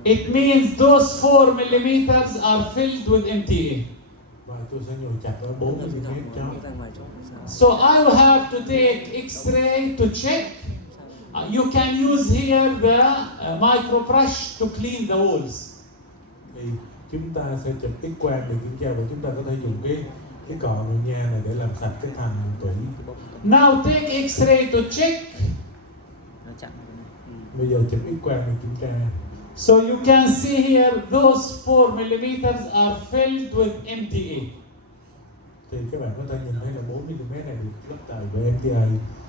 It means those 4 millimeters are filled with MTA. Và tôi sẽ nhồi chặt ở 4 mm chóp. So I will have to take X-ray to check. You can use here the micro brush to clean the walls. Thì chúng ta sẽ chụp X-quang để kiểm tra và chúng ta có thể dùng cái cọ người nha này để làm sạch cái thành tủy. Now take X-ray to check. Bây giờ chụp X-quang để kiểm tra. So you can see here those 4 millimeters are filled with MTA. Thì các bạn có thể nhìn thấy là 4 mm này được lấp đầy với MTA.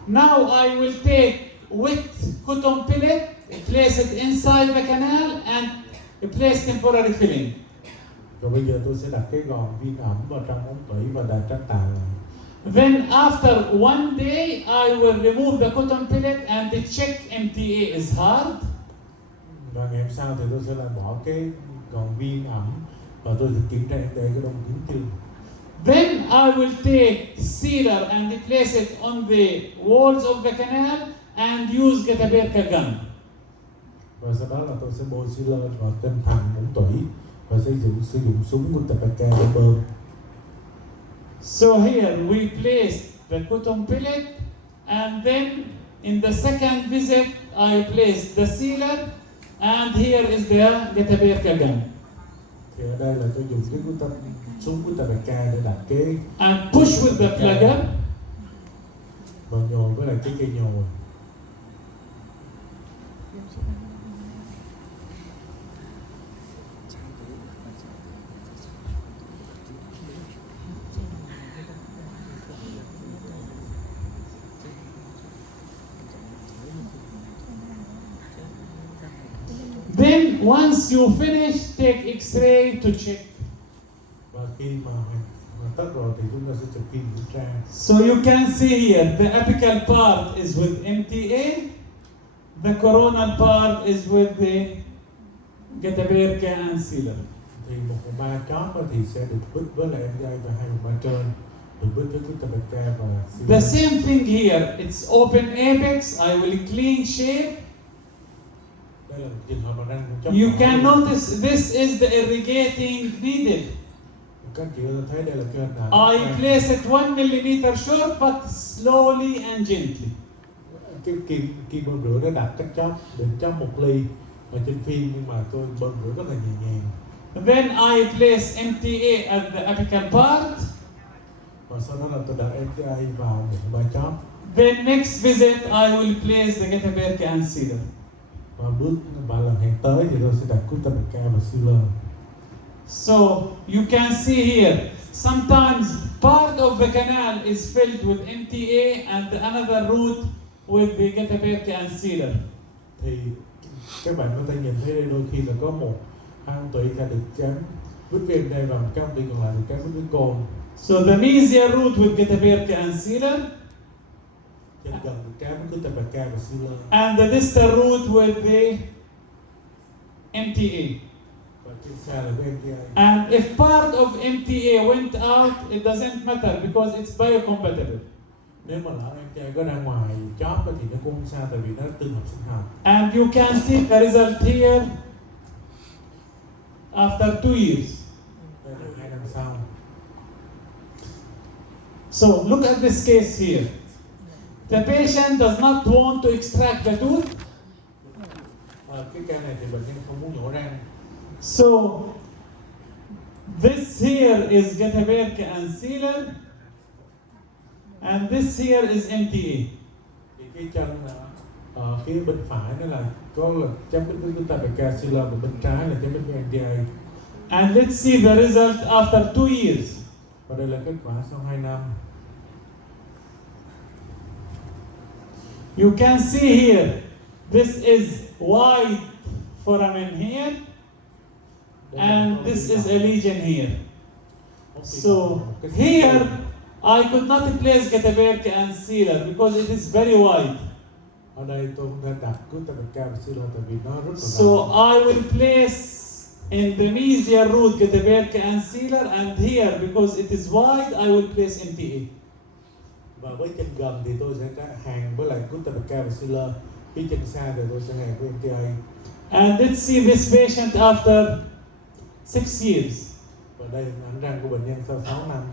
Now I will take wet cotton pellet, place it inside the canal and place temporary filling. Rồi bây giờ tôi sẽ đặt cái gòn viên ẩm vào trong ống tủy và đặt trắc tạo lại. Then after one day I will remove the cotton pellet and check MTA is hard. Và ngày hôm sau thì tôi sẽ lại bỏ cái gòn viên ẩm và tôi sẽ kiểm tra MTA có đông cứng chưa. Then I will take sealer and place it on the walls of the canal and use getaperca gun. Và sau đó là tôi sẽ bôi sealer vào trên thành ống tủy và sử dụng súng getaperca để bơm. So here we place the cotton pellet and then in the second visit I place the sealer and here is the getaperca gun. Thì ở đây là tôi dùng cái súng getaperca để đặt cái And push with the plugger. và nhồi với lại cái cây nhồi. Then once you finish, take X-ray to check. Và khi mà hoàn tất rồi thì chúng ta sẽ chụp phim kiểm tra. So you can see here, the apical part is with MTA, the coronal part is with the getaperca and sealer. Thì 1/3 chóp thì sẽ được bít với lại MTA và 2/3 trên được bít với getaperca và sealer. The same thing here, it's open apex, I will clean shape. Đây là một trường hợp mà răng chóp. You can notice this is the irrigating needle. Các chị có thấy đây là cái hình ảnh. I place it 1 millimeter short but slowly and gently. Cái kim bơm rửa nó đặt cách chóp định chóp 1 ly ở trên phim nhưng mà tôi bơm rửa rất là nhẹ nhàng. Then I place MTA at the apical part. và sau đó là tôi đặt MTI vào một vai chóp. Then next visit I will place the Getaperca and sealer. Và lần hẹn tới thì tôi sẽ đặt Getaperca và sealer. So you can see here, sometimes part of the canal is filled with MTA and another root with the Getaperca and sealer. Thì các bạn có thể nhìn thấy đây đôi khi là có một ong tủy đã được chém vít viên đây và một cái ong tủy còn lại được chém với côn. So the mesial root with Getaperca and sealer, Chân gần được chém với Getaperca và sealer. and the distal root with the MTA. Và trên xa là với MTI. And if part of MTA went out, it doesn't matter because it's biocompatible. Nếu mà lỡ MTI có ra ngoài chóp thì nó cũng không sao, tại vì nó tương hợp sinh học. And you can see the result here after 2 years. Đây là 2 năm sau. So look at this case here. The patient does not want to extract the tooth. Cái ca này thì bệnh nhân không muốn nhổ răng. So this here is Getaperca and sealer, and this here is MTA. Thì cái chân phía bên phải nó là có là chấm với Getaperca sealer, và bên trái là chấm với MTA. And let's see the result after 2 years. Và đây là kết quả sau 2 năm. You can see here, this is wide foramen here, and this is a lesion here. So here, I could not place Getaperca and sealer because it is very wide. Ở đây tôi không thể đặt Getaperca và sealer tại vì nó rất là So I will place in the mesial root Getaperca and sealer, and here because it is wide, I will place MTA. Và với chân gần thì tôi sẽ hàng với lại Getaperca và sealer. Phía chân xa thì tôi sẽ hàng với MTA. And let's see this patient after 6 years. Và đây là ảnh răng của bệnh nhân sau 6 năm.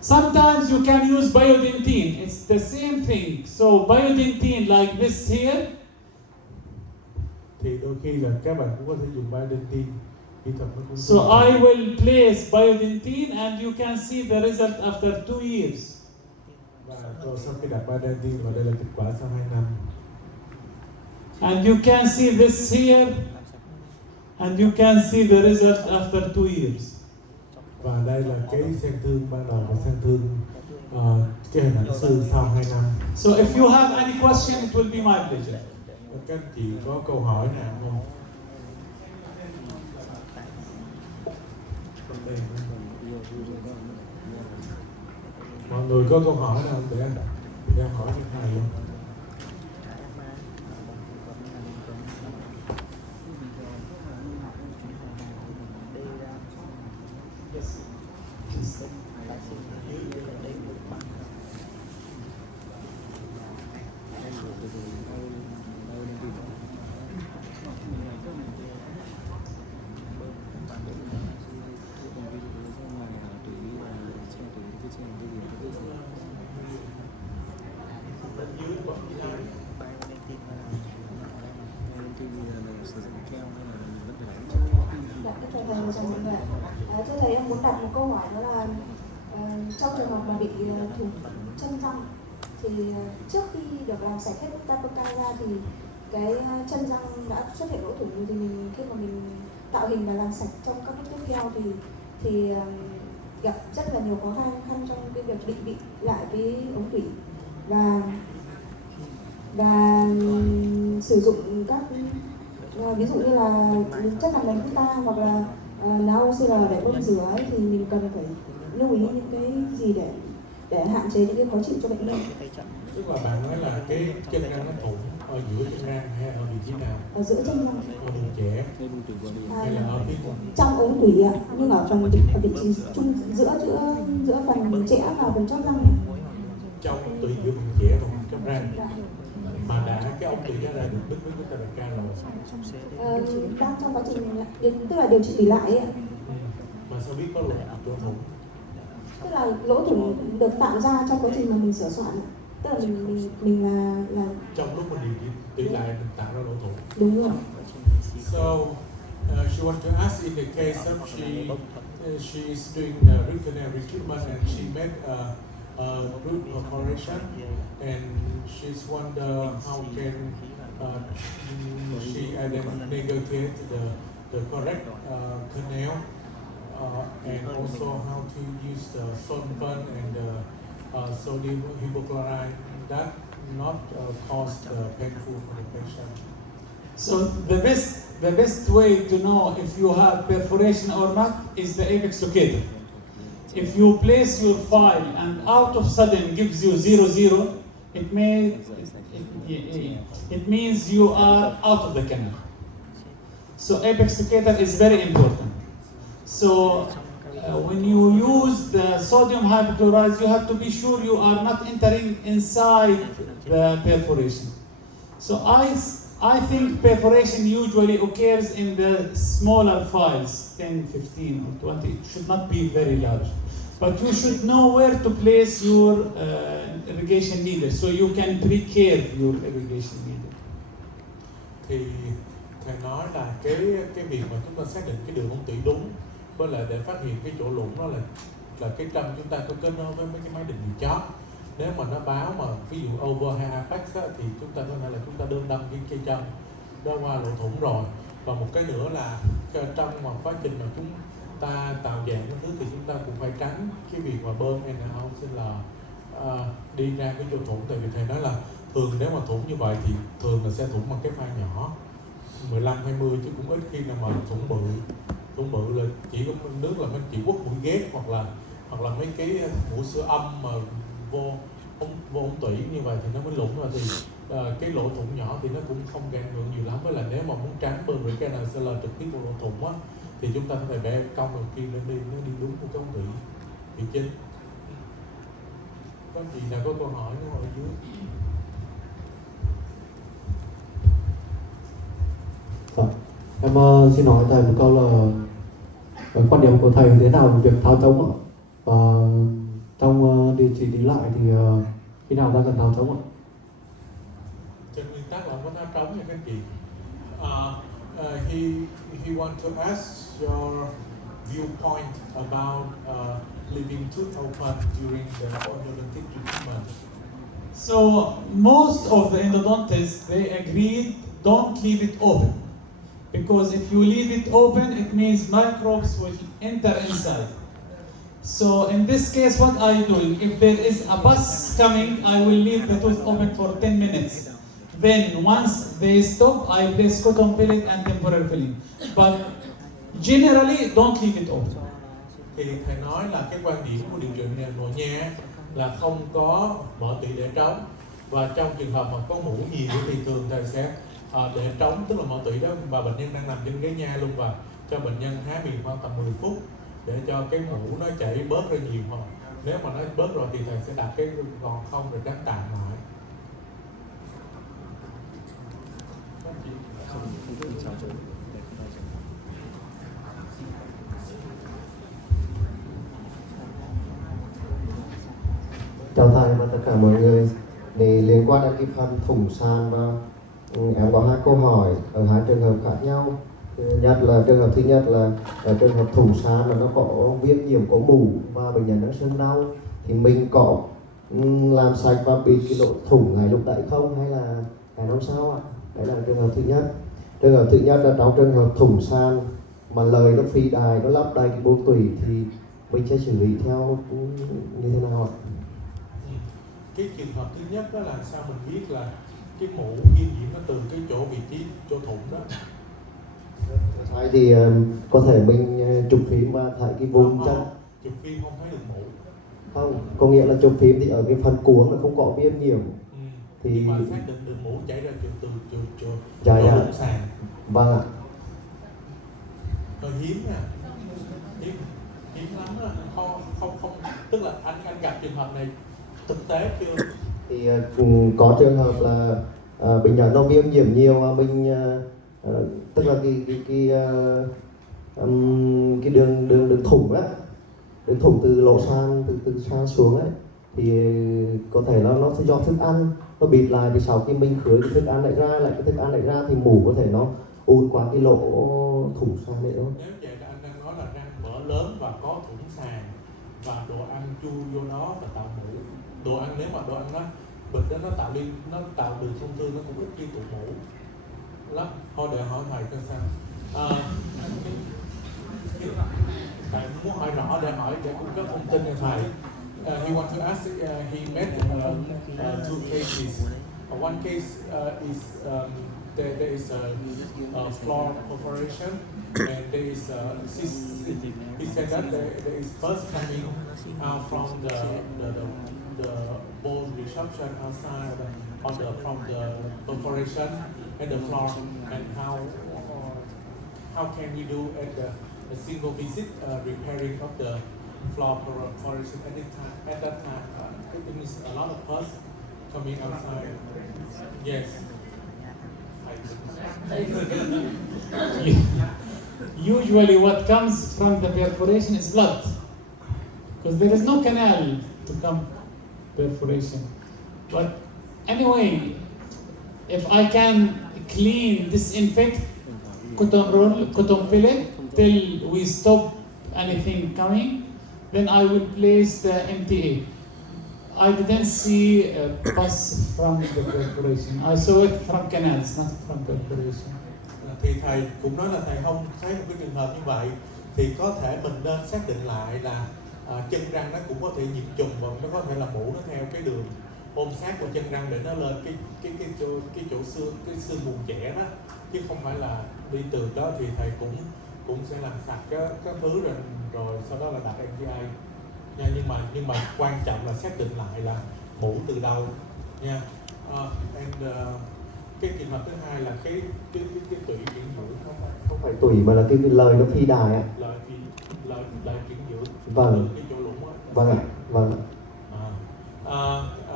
Sometimes you can use biodentine. It's the same thing. So biodentine like this here. Thì đôi khi là các bạn cũng có thể dùng biodentine. Kỹ thuật nó cũng So I will place biodentine, and you can see the result after 2 years. Và tôi sau khi đặt biodentine, và đây là kết quả sau 2 năm. And you can see this here, and you can see the result after 2 years. Và đây là cái sang thương ban đầu và sang thương cái hình ảnh xương sau 2 năm. So if you have any question, it will be my pleasure. Các anh chị có câu hỏi nào không? Mọi người có câu hỏi nào không để hỏi cái thầy không? Thưa thầy, em muốn đặt một câu hỏi, đó là trong trường hợp mà bị thủng chân răng thì trước khi được làm sạch hết Getaperca ra thì cái chân răng đã xuất hiện lỗ thủng rồi, thì mình khi mà mình tạo hình và làm sạch trong các bước tiếp theo thì gặp rất là nhiều khó khăn trong cái việc định vị lại cái ống tủy và sử dụng các ví dụ như là chất làm bánh ta hoặc là NaOCl để bơm rửa ấy, thì mình cần phải lưu ý những cái gì để hạn chế những cái khó chịu cho bệnh nhân. Tức là bạn nói là cái chân răng nó thủng ở giữa chân răng hay ở vị trí nào? Ở giữa chân răng. Ở vùng trẻ hay là ở phía trong ống tủy ạ, nhưng ở phần ở vị trí chung giữa phần chẽ và phần chóp răng. Trong ống tủy giữa vùng trẻ và vùng chóp răng. Mà cái ống tủy ra được đứt với Getaperca rồi. Đang trong quá trình tức là điều trị tủy lại ạ. Mà sao biết có lỗ thủng? Tức là lỗ thủng được tạo ra trong quá trình mà mình sửa soạn. Tức là mình là trong lúc mình điều trị tủy lại mình tạo ra lỗ thủng. Đúng rồi. So she want to ask in the case of she is doing recruitment and she made a group operation and she's wonder how can she negotiate the correct canal and also how to use the solvent and sodium hypochlorite that not cause painful for the patient. So the best way to know if you have perforation or not is the apex locator. If you place your file and out of sudden gives you 0, it means you are out of the canal. So apex locator is very important. So when you use the sodium hypochlorite, you have to be sure you are not entering inside the perforation. So I think perforation usually occurs in the smaller files, 10, 15, or 20. It should not be very large. But you should know where to place your irrigation needle so you can pre-care your irrigation needle. Thì thầy nói là cái việc mà chúng ta xác định cái đường ống tủy đúng với lại để phát hiện cái chỗ lủng đó là cái trâm chúng ta có kết nối với mấy cái máy định vị chót. Nếu mà nó báo mà ví dụ over hay apex á, thì chúng ta có thể là chúng ta đơn đâm cái cây châm đó qua lỗ thủng rồi. Và một cái nữa là trong mà quá trình mà chúng ta tạo dạng cái thứ thì chúng ta cũng phải tránh cái việc mà bơm NaOH đi ra cái chỗ thủng. Tại vì thầy nói là thường nếu mà thủng như vậy thì thường là sẽ thủng bằng cái pha nhỏ 15-20 chứ cũng ít khi nào mà thủng bự là chỉ có nước là mình chỉ quất mũi ghét hoặc là mấy cái mũi siêu âm mà vô ống tủy như vậy thì nó mới lủng rồi. Thì cái lỗ thủng nhỏ thì nó cũng không gây ảnh hưởng nhiều lắm. Với là nếu mà muốn tránh bơm recanal trực tiếp vào lỗ thủng á thì chúng ta có thể bẻ cong đầu kim lên đi, nó đi đúng của cái ống tủy chính. Có gì nào có câu hỏi nữa ở dưới? Em xin hỏi thầy một câu là quan điểm của thầy thế nào về việc tháo trống ạ? Và trong điều trị đi lại thì khi nào ta cần tháo trống ạ? Trên nguyên tắc là không có tháo trống nha các chị. He want to ask your viewpoint about leaving tooth open during the orthodontic treatment. So most of the endodontists, they agreed don't leave it open. Because if you leave it open, it means microbes will enter inside. So in this case, what are you doing? If there is a bus coming, I will leave the tooth open for 10 minutes. Then once they stop, I place cotton filling and temporary filling. But generally, don't leave it open. Thì thầy nói là cái quan điểm của điều trị nội nha là không có mở tủy để trống. Và trong trường hợp mà có mũ nhiều thì thường thầy sẽ để trống, tức là mở tủy đó và bệnh nhân đang nằm trên ghế nha luôn, và cho bệnh nhân há miệng khoảng tầm 10 phút để cho cái mũ nó chảy bớt ra nhiều hơn. Nếu mà nó bớt rồi thì thầy sẽ đặt cái gòn không rồi gắn tạm lại. Chào thầy và tất cả mọi người. Để liên quan đến cái phần thủng sàn và em có hai câu hỏi ở hai trường hợp khác nhau. Trường hợp thứ nhất là trường hợp thủng sàn là nó có viêm nhiễm có mủ và bệnh nhân đang sưng đau, thì mình có làm sạch và bịt cái lỗ thủng ngay lúc đấy không, hay là không sao ạ? Đấy là trường hợp thứ nhất. Trường hợp thứ nhất là trong trường hợp thủng sàn mà lời nó phi đài, nó lấp đầy cái buồng tủy thì mình sẽ xử lý theo như thế nào ạ? Cái trường hợp thứ nhất đó là sao mình biết là cái mũ viêm nhiễm nó từ cái chỗ vị trí chỗ thủng đó. Thấy thì có thể mình chụp phim và thấy cái vùng chân. Chụp phim không thấy được mũ. Không, có nghĩa là chụp phim thì ở cái phần cuống nó không có viêm nhiễm. Thì mà xác định được mũ chảy ra từ chỗ dạ. sàn. Vâng ạ. Hơi hiếm nè. Hiếm lắm đó. Không, tức là anh gặp trường hợp này thực tế chưa? Thì có trường hợp là bệnh nhân nó viêm nhiễm nhiều mà mình tức là cái đường thủng á, đường thủng từ lỗ sàn từ sàn xuống ấy, thì có thể nó do thức ăn nó bịt lại, thì sau khi mình khử cái thức ăn lại ra thì mủ có thể nó ùn qua cái lỗ thủng sàn đấy đúng không? Nếu vậy là anh đang nói là răng mở lớn và có thủng sàn và đồ ăn chui vô đó và tạo mủ. Đồ ăn nếu mà đồ ăn nó bệnh đó nó tạo đường thông thương, nó cũng ít khi tụ mủ lắm. Thôi để hỏi thầy coi sao. Thầy muốn hỏi rõ để cung cấp thông tin cho thầy. He want to ask. He met two cases. One case is there is a floor perforation, and there is he said that there is pus coming out from the bone resorption outside from the perforation and the floor, and how can we do at a single visit repairing of the floor perforation at that time? It means a lot of pus coming outside. Yes. Usually what comes from the perforation is blood, because there is no canal to come perforation. But anyway, if I can clean, disinfect cotton roll, cotton pellet till we stop anything coming, then I will place the MTA. I didn't see pus from the perforation. I saw it from canals, not from perforation. Thì thầy cũng nói là thầy không thấy một cái trường hợp như vậy, thì có thể mình nên xác định lại là chân răng nó cũng có thể nhiễm trùng và nó có thể là mủ nó theo cái đường ôm sát của chân răng để nó lên cái chỗ xương, cái xương buồng trẻ đó, chứ không phải là đi từ đó. Thì thầy cũng sẽ làm sạch cái thứ rồi sau đó là đặt MTA nha. Nhưng mà quan trọng là xác định lại là mủ từ đâu nha. Cái trường hợp thứ hai là cái tủy chuyển dưỡng, Không phải tủy mà là cái lời nó phi đài ạ. lời chuyển dưỡng. Vâng. Cái chỗ lũng á. Vâng ạ. Vâng ạ.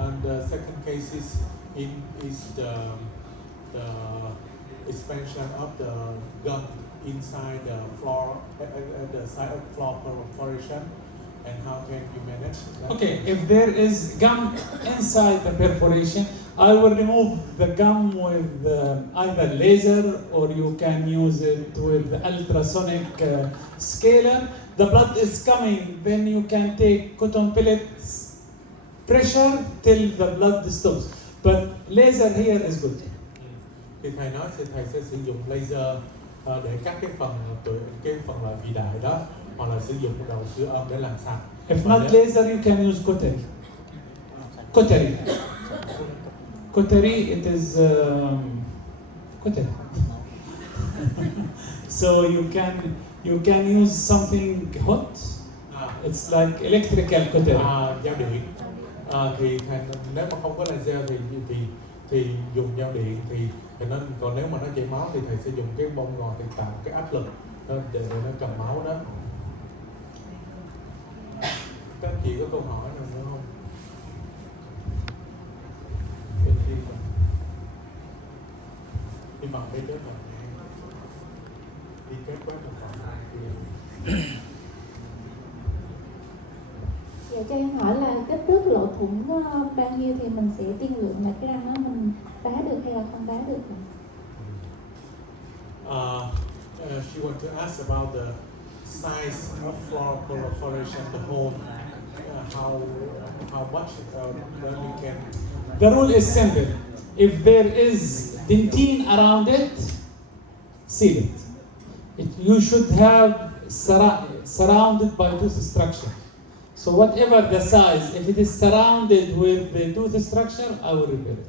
And the second case is the expansion of the gum inside the floor, at the side of floor perforation, and how can you manage that? Okay, if there is gum inside the perforation, I will remove the gum with either laser, or you can use it with ultrasonic scaler. The blood is coming, then you can take cotton pellets pressure till the blood stops. But laser here is good. Thì thầy nói thầy sẽ sử dụng laser để cắt cái phần là vị đại đó, hoặc là sử dụng cái đầu siêu âm để làm sạch. If not laser, you can use cautery. Cautery, it is cautery. So you can use something hot. It's like electrical cautery. Dao điện. Thì nếu mà không có laser thì dùng dao điện thì nên, còn nếu mà nó chảy máu thì thầy sẽ dùng cái bông ngòi để tạo cái áp lực để nó cầm máu đó. Các chị có câu hỏi nào nữa không? Đi bằng bên đó rồi. Đi kết quét một phòng kia. Dạ cho em hỏi là kích thước lỗ thủng bao nhiêu thì mình sẽ tiên lượng là cái răng đó mình đá được hay là không đá được? She wants to ask about the size of floor perforation, the hole. How much then we can. The rule is simple. If there is dentine around it, seal it. You should have surrounded by tooth structure. So whatever the size, if it is surrounded with the tooth structure, I will repair it.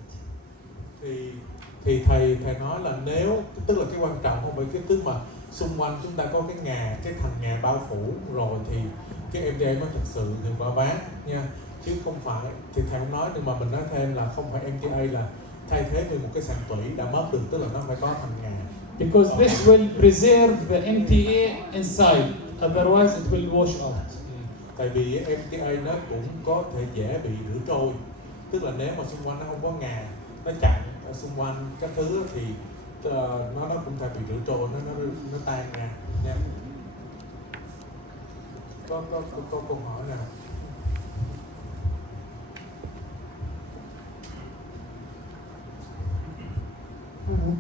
Thì thầy nói là nếu, tức là cái quan trọng không phải cái tức mà xung quanh chúng ta có cái thành ngà bao phủ rồi thì cái MTA mới thật sự hiệu quả bán nha, chứ không phải. Thì thầy không nói, nhưng mà mình nói thêm là không phải MTA là thay thế cho một cái sàn tủy đã mất được, tức là nó phải có thành ngà. Because this will preserve the MTA inside, otherwise it will wash out. Tại vì MTA nó cũng có thể dễ bị rửa trôi, tức là nếu mà xung quanh nó không có ngà, nó chặn ở xung quanh các thứ thì nó cũng thể bị rửa trôi, nó tan ra nha. Có câu hỏi nào?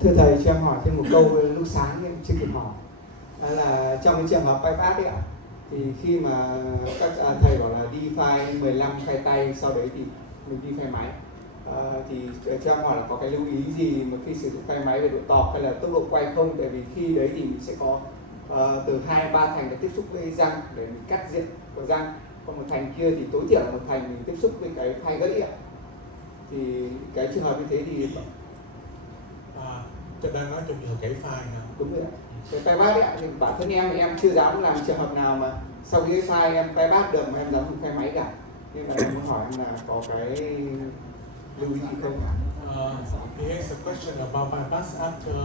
Thưa thầy, cho em hỏi thêm một câu lúc sáng em chưa kịp hỏi. Đó là trong cái trường hợp bypass ấy ạ, thì khi mà các thầy bảo là đi file 15 file tay, sau đấy thì mình đi file máy, thì cho em hỏi là có cái lưu ý gì mà khi sử dụng file máy về độ tọt hay là tốc độ quay không? Tại vì khi đấy thì mình sẽ có từ 2-3 thành để tiếp xúc với răng để mình cắt diện của răng, còn một thành kia thì tối thiểu là một thành mình tiếp xúc với cái file gãy ạ. Thì cái trường hợp như thế thì Tôi đang nói trong trường hợp gãy file hả? đúng rồi ạ. Cái file back ấy, thì bản thân em chưa dám làm trường hợp nào mà sau khi cái file em file back được mà em dám dùng file máy cả. Nên là em muốn hỏi em là có cái lưu ý gì không ạ? He has a question about bypass after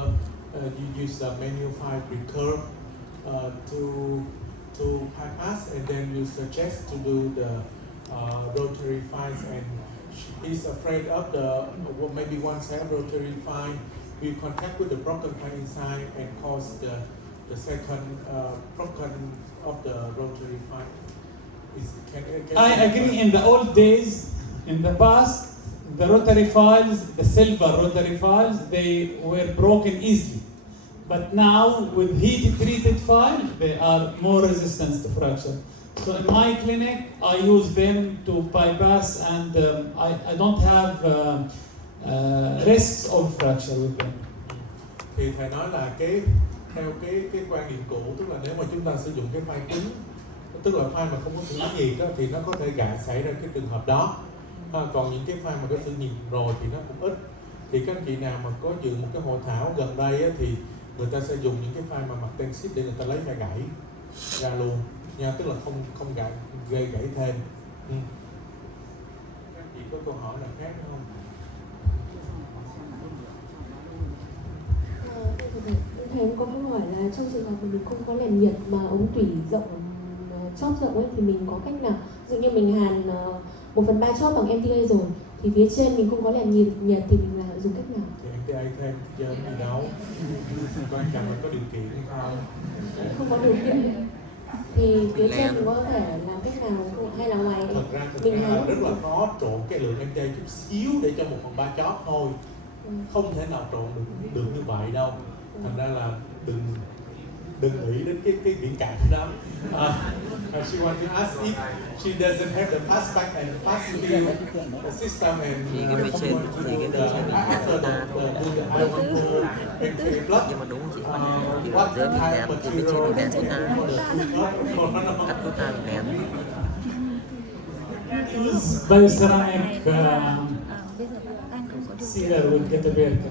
you use the manual file recurve to bypass, and then you suggest to do the rotary files, and he's afraid of the maybe one set of rotary file will contact with the broken file inside and cause the second broken of the rotary file. I agree. In the old days, in the past, the rotary files, the silver rotary files, they were broken easily. But now, with heat-treated file, they are more resistant to fracture. So in my clinic, I use them to bypass, and I don't have risks of fracture with them. Thì thầy nói là theo cái quan điểm cũ, tức là nếu mà chúng ta sử dụng cái file cứng, tức là file mà không có sự nhiệt đó, thì nó có thể xảy ra cái trường hợp đó. Còn những cái file mà có sự nhiệt rồi thì nó cũng ít. Thì các chị nào mà có dự một cái hội thảo gần đây á, thì người ta sẽ dùng những cái file mà mặt tensit để người ta lấy file gãy ra luôn nha, tức là không gây gãy thêm. Các chị có câu hỏi nào khác nữa không? Thầy em có câu hỏi là trong trường hợp mình không có lèn nhiệt mà ống tủy rộng, chóp rộng ấy, thì mình có cách nào? Ví dụ như mình hàn 1/3 chóp bằng MTA rồi, thì phía trên mình không có lèn nhiệt thì mình là dùng cách nào? Thì MTA thêm chơi gì đâu, quan trọng là có điều kiện hay không. Không có điều kiện thì phía trên mình có thể làm cách nào không? Hay là ngoài Thật ra là rất là khó trộn cái lượng MTA chút xíu để cho 1/3 chóp thôi. Không thể nào trộn được như vậy đâu. Thành ra là đừng nghĩ đến cái viễn cảnh đó. She wants to ask if she doesn't have the pass back and pass field system and after the blood, what type of material Use bioceramic sealer with Getaberka.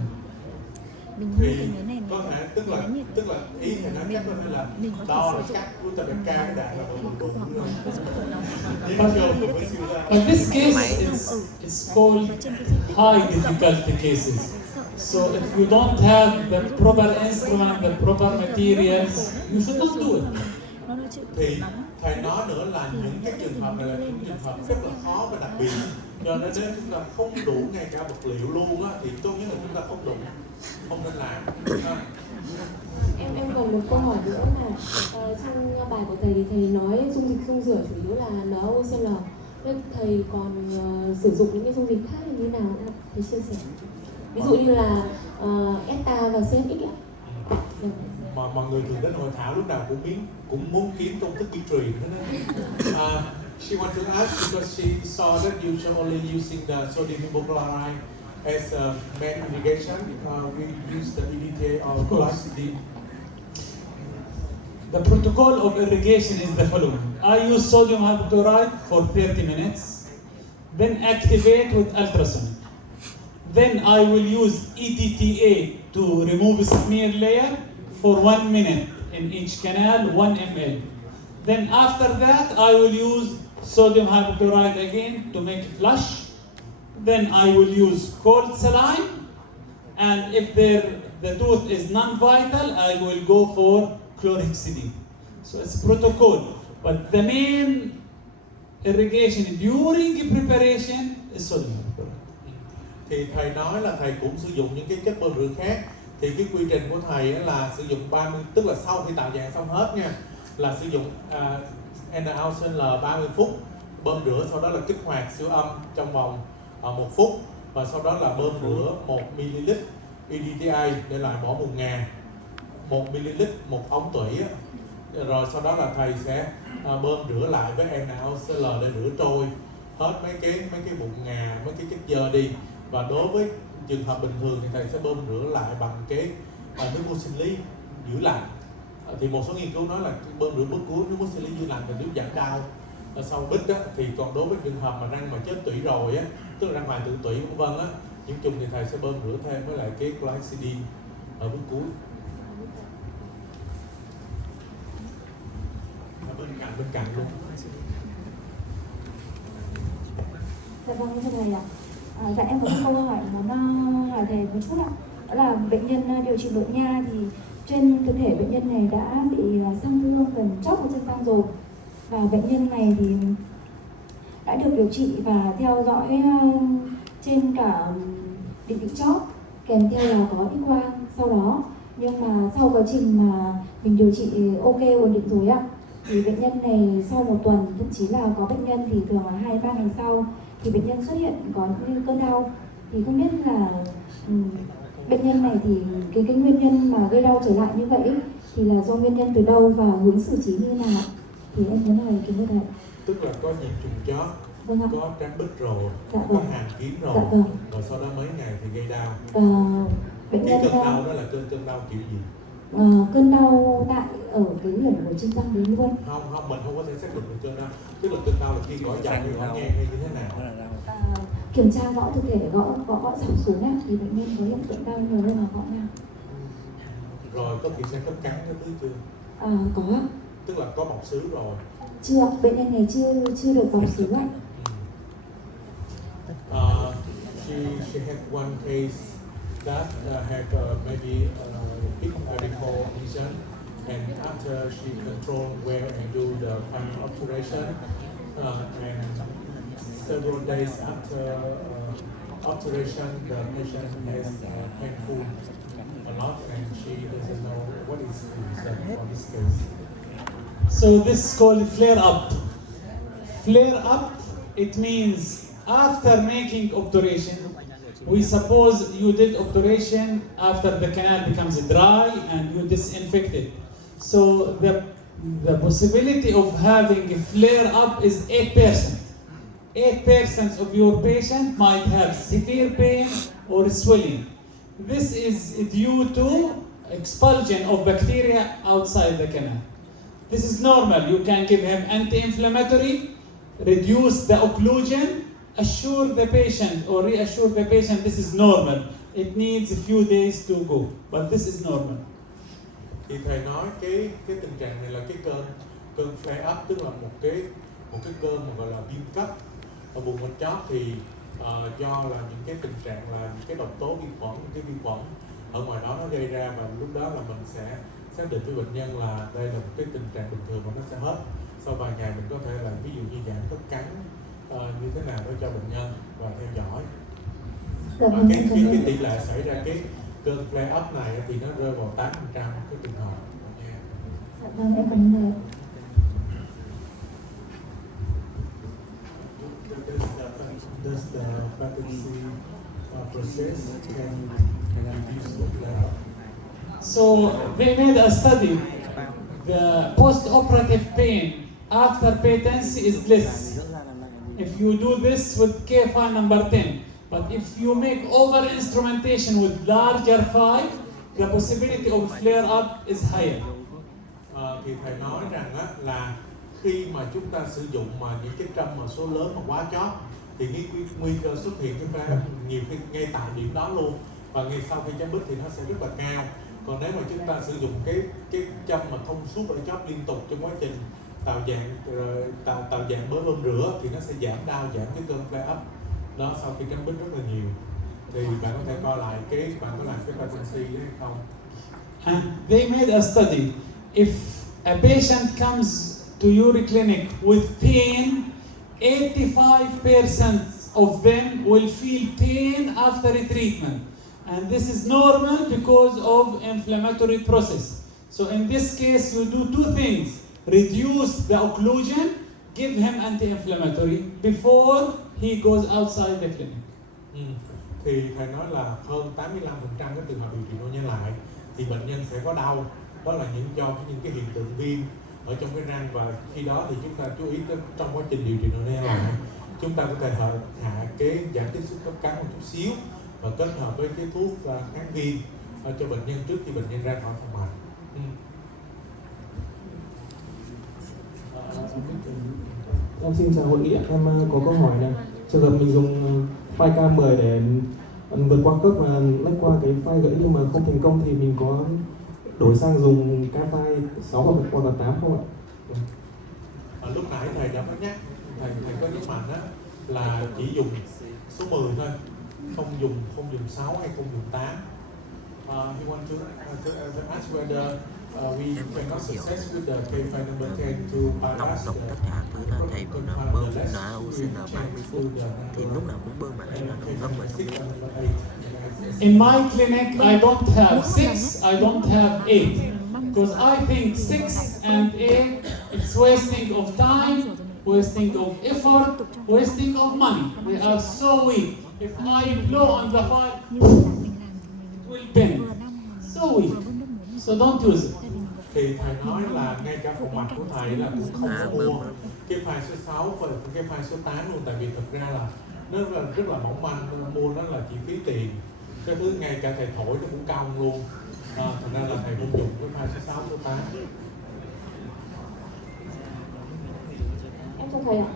thì có thể tức là ý thì nói chắc có thể là đo là cắt của ta ca cái đạn là độ In this case, it's called high difficulty cases. So if you don't have the proper instrument, the proper materials, you should not do it. Thì thầy nói nữa là những cái trường hợp này là những trường hợp rất là khó và đặc biệt, cho nên nếu chúng ta không đủ ngay cả vật liệu luôn á thì tốt nhất là chúng ta không đụng, không nên làm. Em còn một câu hỏi nữa là trong bài của thầy thì thầy nói dung rửa chủ yếu là NaOCl. Nên thầy còn sử dụng những cái dung dịch khác như thế nào ạ? Thầy chia sẻ. Ví dụ như là ETA và CFX ạ. Mà mọi người thường đến hội thảo lúc nào cũng muốn kiếm công thức di truyền hết đó. She wants to ask because she saw that you are only using the sodium hypochlorite as a main irrigation. We use the EDTA or glycidine. The protocol of irrigation is the following. I use sodium hypochlorite for 30 minutes, then activate with ultrasonic. Then I will use EDTA to remove smear layer for 1 minute in each canal, 1 ml. Then after that, I will use sodium hypochlorite again to make flush. Then I will use cold saline, and if the tooth is non-vital, I will go for chlorhexidine. So it's protocol, but the main irrigation during preparation is sodium hypochlorite. Thì thầy nói là thầy cũng sử dụng những cái chất bơm rửa khác. Thì cái quy trình của thầy là sử dụng 30, tức là sau khi tạo dạng xong hết nha, là sử dụng NaOCl 30 phút, bơm rửa, sau đó là kích hoạt siêu âm trong vòng 1 phút, và sau đó là bơm rửa 1 ml EDTA để loại bỏ mụn ngà 1 ml một ống tủy á. Rồi sau đó là thầy sẽ bơm rửa lại với NaOCl để rửa trôi hết mấy cái mụn ngà, mấy cái chất xơ đi. Và đối với trường hợp bình thường thì thầy sẽ bơm rửa lại bằng cái nước muối sinh lý giữ lành. Thì một số nghiên cứu nói là bơm rửa bước cuối nước muối sinh lý giữ lành là giúp giảm đau sau bít á. Thì còn đối với trường hợp mà răng mà chết tủy rồi á, tức là răng hoại tử tủy vân vân á, nhiễm trùng thì thầy sẽ bơm rửa thêm với lại cái glycidin ở bước cuối. Bên cạnh luôn. Dạ vâng, thưa thầy ạ. Dạ em có một câu hỏi nó hỏi thầy một chút ạ. Đó là bệnh nhân điều trị nội nha thì trên cơ thể bệnh nhân này đã bị xăng hương gần chóp một chân răng rồi, và bệnh nhân này thì đã được điều trị và theo dõi trên cả định vị chóp, kèm theo là có X quang sau đó. Nhưng mà sau quá trình mà mình điều trị ok ổn định rồi ạ, thì bệnh nhân này sau một tuần, thậm chí là có bệnh nhân thì thường là 2-3 ngày sau thì bệnh nhân xuất hiện có những cơn đau. Thì không biết là bệnh nhân này thì cái nguyên nhân mà gây đau trở lại như vậy thì là do nguyên nhân từ đâu và hướng xử trí như nào? Thì em muốn hỏi kính thưa thầy. Tức là có nhiễm trùng chóp, Vâng ạ. có trán bít rồi, Dạ có vâng. hàn kiến rồi, Dạ vâng. rồi sau đó mấy ngày thì gây đau. Bệnh Cái nhân cơn đau đó là cơn đau kiểu gì? cơn đau tại ở cái điểm của chân răng đấy luôn. Không, mình không có thể xác định được cơn đau. Tức là cơn đau là khi gõ dòng hay gõ ngang hay như thế nào? Kiểm tra gõ thực thể gõ dọc xuống ạ, thì bệnh nhân có hiện tượng đau nhiều hơn là gõ ngang. Rồi có kiểm tra khớp cắn cái thứ chưa? Có ạ. Tức là có bọc xứ rồi. Chưa, bệnh nhân này chưa được bọc xứ ạ. She had one case that had maybe big radical lesion, and after she controlled well and do the final obturation, and several days after obturation, the patient has painful a lot, and she doesn't know what is the reason for this case. So this is called flare up. Flare up, it means after making obturation, we suppose you did obturation after the canal becomes dry and you disinfect it. So the possibility of having a flare up is 8%. 8% of your patient might have severe pain or swelling. This is due to expulsion of bacteria outside the canal. This is normal. You can give him anti-inflammatory, reduce the occlusion, assure the patient or reassure the patient this is normal. It needs a few days to go, but this is normal. Thì thầy nói cái tình trạng này là cái cơn flare up, tức là một cái cơn mà gọi là viêm cấp ở vùng bên chóp, thì do là những cái tình trạng là những cái độc tố vi khuẩn, cái vi khuẩn ở ngoài đó nó gây ra, và lúc đó là mình sẽ xác định với bệnh nhân là đây là một cái tình trạng bình thường và nó sẽ hết. Sau vài ngày mình có thể là ví dụ như giảm khớp cắn như thế nào đó cho bệnh nhân và theo dõi. Và cái tỷ lệ xảy ra cái cơn flare up này thì nó rơi vào 8% cái trường hợp. Dạ vâng, em cảm ơn thầy. Does the pass6 process can reduce the flare up? So they made a study. The post-operative pain after patency is less if you do this with K5 number 10. But if you make over-instrumentation with larger 5, the possibility of flare-up is higher. Thì thầy nói rằng á, là khi mà chúng ta sử dụng mà những cái trâm mà số lớn mà quá chót thì cái nguy cơ xuất hiện cái flare-up nhiều khi ngay tại điểm đó luôn, và ngay sau khi chấm bít thì nó sẽ rất là cao. Còn nếu mà chúng ta sử dụng cái châm mà thông suốt ở chóp liên tục trong quá trình tạo dạng mới bơm rửa thì nó sẽ giảm đau, giảm cái cơn flare up đó sau khi chấm bít rất là nhiều. Thì bạn có thể coi lại bạn có làm cái pass6 đấy hay không? And they made a study. If a patient comes to your clinic with pain, 85% of them will feel pain after a treatment. And this is normal because of inflammatory process. So in this case, you do two things. Reduce the occlusion, give him anti-inflammatory before he goes outside the clinic. thì thầy nói là hơn 85% các trường hợp điều trị nôn nhai lại thì bệnh nhân sẽ có đau, đó là do những cái hiện tượng viêm ở trong cái răng, và khi đó thì chúng ta chú ý trong quá trình điều trị nôn nhai lại chúng ta có thể hạ cái giảm tiếp xúc cấp cắn một chút xíu và kết hợp với cái thuốc kháng viêm cho bệnh nhân trước khi bệnh nhân ra khỏi phòng mạch. Em xin chào hội nghị ạ. Em có câu hỏi là trường hợp mình dùng file K10 để vượt qua khớp và lách qua cái file gãy nhưng mà không thành công thì mình có đổi sang dùng cái file 6 hoặc là 8 không ạ? Lúc nãy thầy đã có nhắc, thầy có nhấn mạnh đó là chỉ dùng số 10 thôi, không dùng 6 hay không dùng 8. He want to ask whether we cannot success with the case file number 10 to bypass tổng tất cả thứ là thầy bảo là bơm NaOCN 30 phút thì lúc nào cũng bơm lại là đồng gấp vậy thôi. In my clinic, I don't have 6, I don't have 8. Because I think 6 and 8, it's wasting of time, wasting of effort, wasting of money. We are so weak. If I blow on the file, it will bend. So weak. So don't use it. Thì thầy nói là ngay cả phòng mạch của thầy là cũng không có mua cái file số 6 và cái file số 8 luôn, tại vì thực ra là nó rất là mỏng manh, mua nó là chỉ phí tiền. Cái thứ ngay cả thầy thổi nó cũng cong luôn, thành ra là thầy cũng dùng cái file số 6, số 8. Em cho thầy ạ.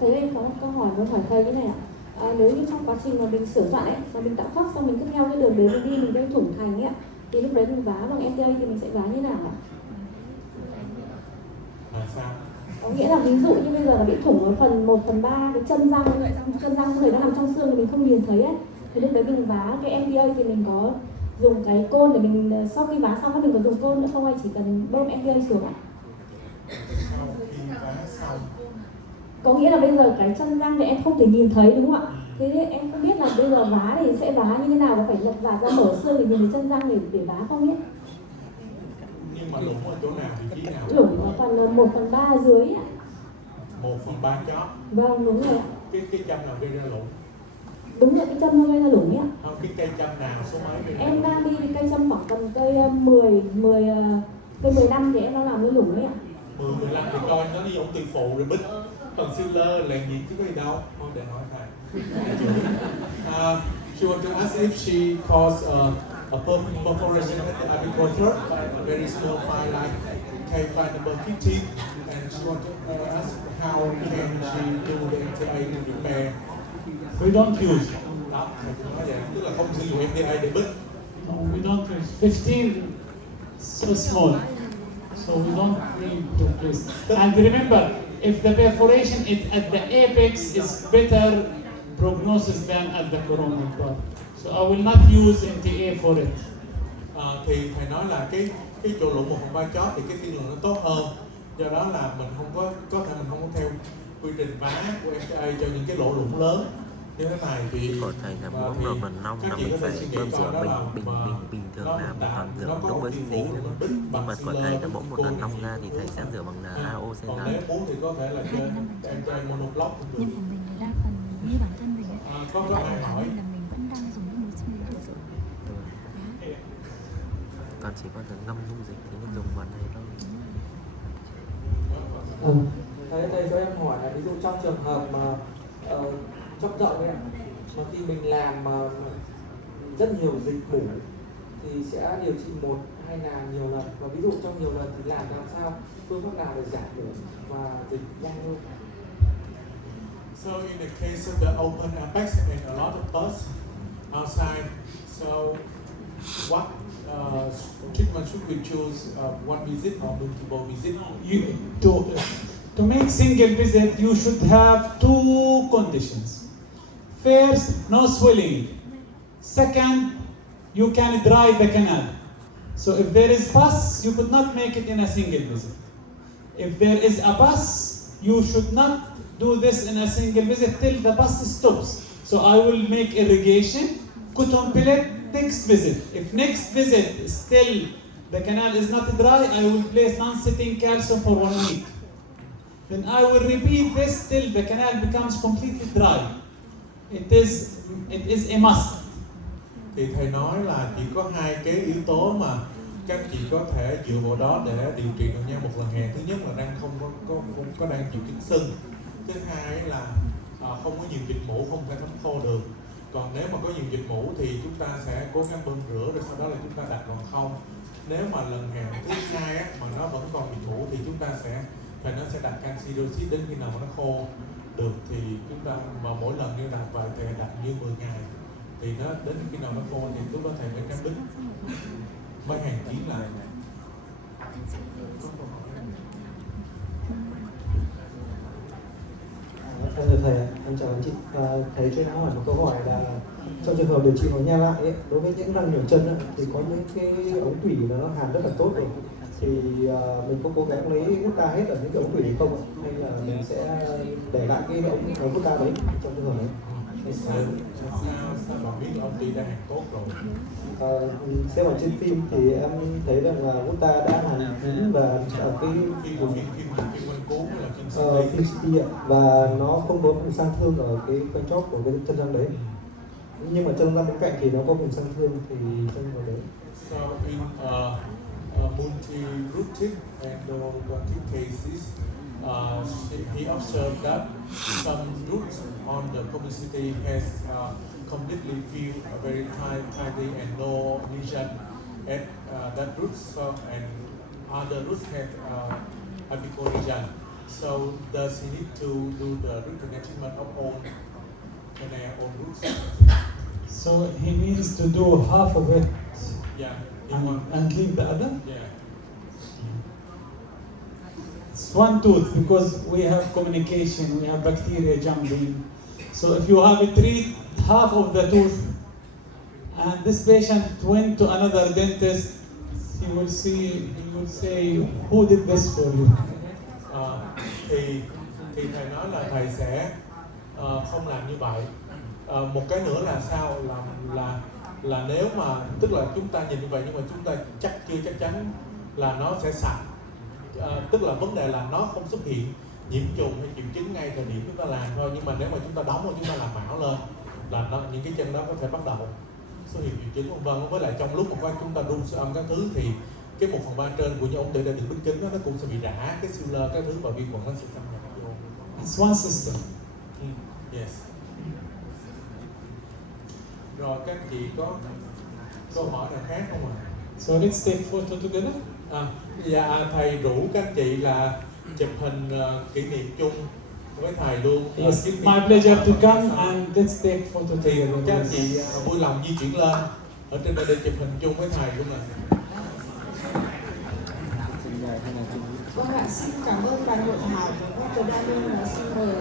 Thầy em có một câu hỏi muốn hỏi thầy như này ạ. Nếu như trong quá trình mà mình sửa soạn ấy, mà mình tạo khớp xong mình cứ theo cái đường đấy mình đi, mình gây thủng thành ấy ạ, thì lúc đấy mình vá bằng MDA thì mình sẽ vá như nào ạ? Là sao? Có nghĩa là ví dụ như bây giờ nó bị thủng ở phần 1/3 cái chân răng thời nó nằm trong xương thì mình không nhìn thấy ấy, thì lúc đấy mình vá cái MDA thì mình có dùng cái côn để mình sau khi vá xong mình có dùng côn nữa không, hay chỉ cần bơm MDA xuống ạ? Sau khi vá xong, Có nghĩa là bây giờ cái chân răng thì em không thể nhìn thấy đúng không ạ? Thế nên em không biết là bây giờ vá thì sẽ vá như thế nào, và phải lật vá ra mở xương để nhìn thấy chân răng để vá không nhé? nhưng mà lủng ở chỗ nào, vị trí nào? Lủng ở phần 1/3 dưới ạ. 1/3 chót. Vâng, đúng rồi ạ. Cái châm nào gây ra lủng? Đúng là cái châm nó gây ra lủng ấy ạ. Không, cái cây châm nào, số mấy gây ra Em lủng? đang đi cây châm khoảng tầm cây 15 thì em đang làm cái lủng ấy ạ. 10, 15 thì coi nó đi ống tiền phụ rồi bích. Còn filler là gì chứ có gì đâu. Thôi để hỏi thầy. She want to ask if she caused a perforation at the apical a very small file like K file number 15, and she want to ask how can she do the MTA to repair. We don't use. Đó, thầy cũng nói vậy, tức là không sử dụng MTA để bích. We don't use. 15 so small. So we don't need to place. And remember, if the perforation is at the apex, is better prognosis than at the coronal part. So I will not use MTA for it. Thì thầy nói là cái chỗ lủng 1/3 chót thì cái tiên lượng nó tốt hơn, do đó là mình không có thể mình không có theo quy trình vá của MTA cho những cái lỗ lủng lớn như thế này. Thì Của thầy là mỗi một phần nông là mình phải bơm rửa bình thường là mình toàn rửa lúc với giấy thôi. Nhưng mà của thầy là mỗi một lần nông ra thì thầy sẽ rửa bằng NaOCN. Còn nếu muốn thì có thể là trên MTA monoblock cũng được. Nhưng của mình là đa phần như bản thân mình ấy, Có tại ai vì hỏi? là mình vẫn đang dùng nước muối sinh lý để rửa. Còn chỉ bao giờ ngâm dung dịch thì nên dùng vào này thôi. Thầy cho em hỏi là ví dụ trong trường hợp mà chóp rộng ấy ạ, mà khi mình làm mà rất nhiều dịch mủ thì sẽ điều trị 1 hay là nhiều lần, và ví dụ trong nhiều lần thì làm sao phương pháp nào để giảm mủ và dịch nhanh hơn? So in the case of the open apex and a lot of pus outside, so what treatment should we choose? One visit or multiple visit? To make single visit, you should have 2 conditions. First, no swelling. Second, you can dry the canal. So if there is pus, you could not make it in a single visit. If there is a pus, you should not do this in a single visit till the pus stops. So I will make irrigation, cotton pellet next visit. If next visit still the canal is not dry, I will place non-sitting calcium for 1 week. Then I will repeat this till the canal becomes completely dry. It is a must. thì thầy nói là chỉ có hai cái yếu tố mà các chị có thể dựa vào đó để điều trị được nha một lần hè. Thứ nhất là đang không có đang chịu chứng sưng. Thứ hai là không có nhiều dịch mũ, không thể thấm khô được. Còn nếu mà có nhiều dịch mũ thì chúng ta sẽ cố gắng bơm rửa rồi sau đó là chúng ta đặt gòn không. Nếu mà lần hè thứ hai á, mà nó vẫn còn dịch mũ thì chúng ta sẽ đặt canxi dioxide đến khi nào mà nó khô được. Thì chúng ta mà mỗi lần như đặt vậy thì đặt như 10 ngày thì nó đến khi nào nó khô thì lúc đó thầy mới cắt đứt mới hàng ký lại. Thầy, em chào anh chị. Thầy cho em hỏi một câu hỏi là trong trường hợp điều trị máu nha lại ấy, đối với những răng nhổ chân ấy, thì có những cái ống tủy nó hàn rất là tốt rồi, thì mình có cố gắng lấy hút ra hết ở những cái ống tủy không ạ? Hay là mình sẽ để lại cái ống hút ra đấy trong trường hợp đấy? Sao bạn biết ông đi đã hàng tốt rồi? Xem ở trên phim thì em thấy rằng là Vuta đã hàn kín và ở cái phim quanh cố là phim CT ạ, và nó không có vùng sang thương ở cái quanh chóp của cái chân răng đấy. Nhưng mà chân răng bên cạnh thì nó có vùng sang thương thì chân vào đấy. So in multi-rooted endodontic cases, he observed that some roots on the community has completely filled very tightly and no lesion at that root. So and other roots have apical lesion. So does he need to do the root canal treatment of all roots? So he needs to do half of it Yeah. and leave the other? Yeah. It's one tooth because we have communication, we have bacteria jumping. So if you have to treat half of the tooth and this patient went to another dentist, he will say, who did this for you? Thì thầy nói là thầy sẽ không làm như vậy. Một cái nữa là sao là nếu mà tức là chúng ta nhìn như vậy nhưng mà chúng ta chưa chắc chắn là nó sẽ sạch. Tức là vấn đề là nó không xuất hiện nhiễm trùng hay triệu chứng ngay thời điểm chúng ta làm thôi, nhưng mà nếu mà chúng ta đóng và chúng ta làm mão lên là những cái chân đó có thể bắt đầu xuất hiện triệu chứng vân. Với lại trong lúc mà chúng ta đun siêu âm các thứ thì cái 1/3 trên của những ống tủy đã được bít kín đó, nó cũng sẽ bị rã cái siêu lơ các thứ và vi khuẩn nó sẽ xâm nhập vô. It's one system. Yes. Rồi các chị có câu hỏi nào khác không ạ? So let's take photo together. Dạ thầy rủ các chị là chụp hình kỷ niệm chung với thầy luôn. Yes, my pleasure to come and let's take photo Thì together. các chị vui lòng di chuyển lên ở trên đây để chụp hình chung với thầy luôn ạ. Vâng ạ, xin cảm ơn bài hội thảo của Dr. Daniel và xin mời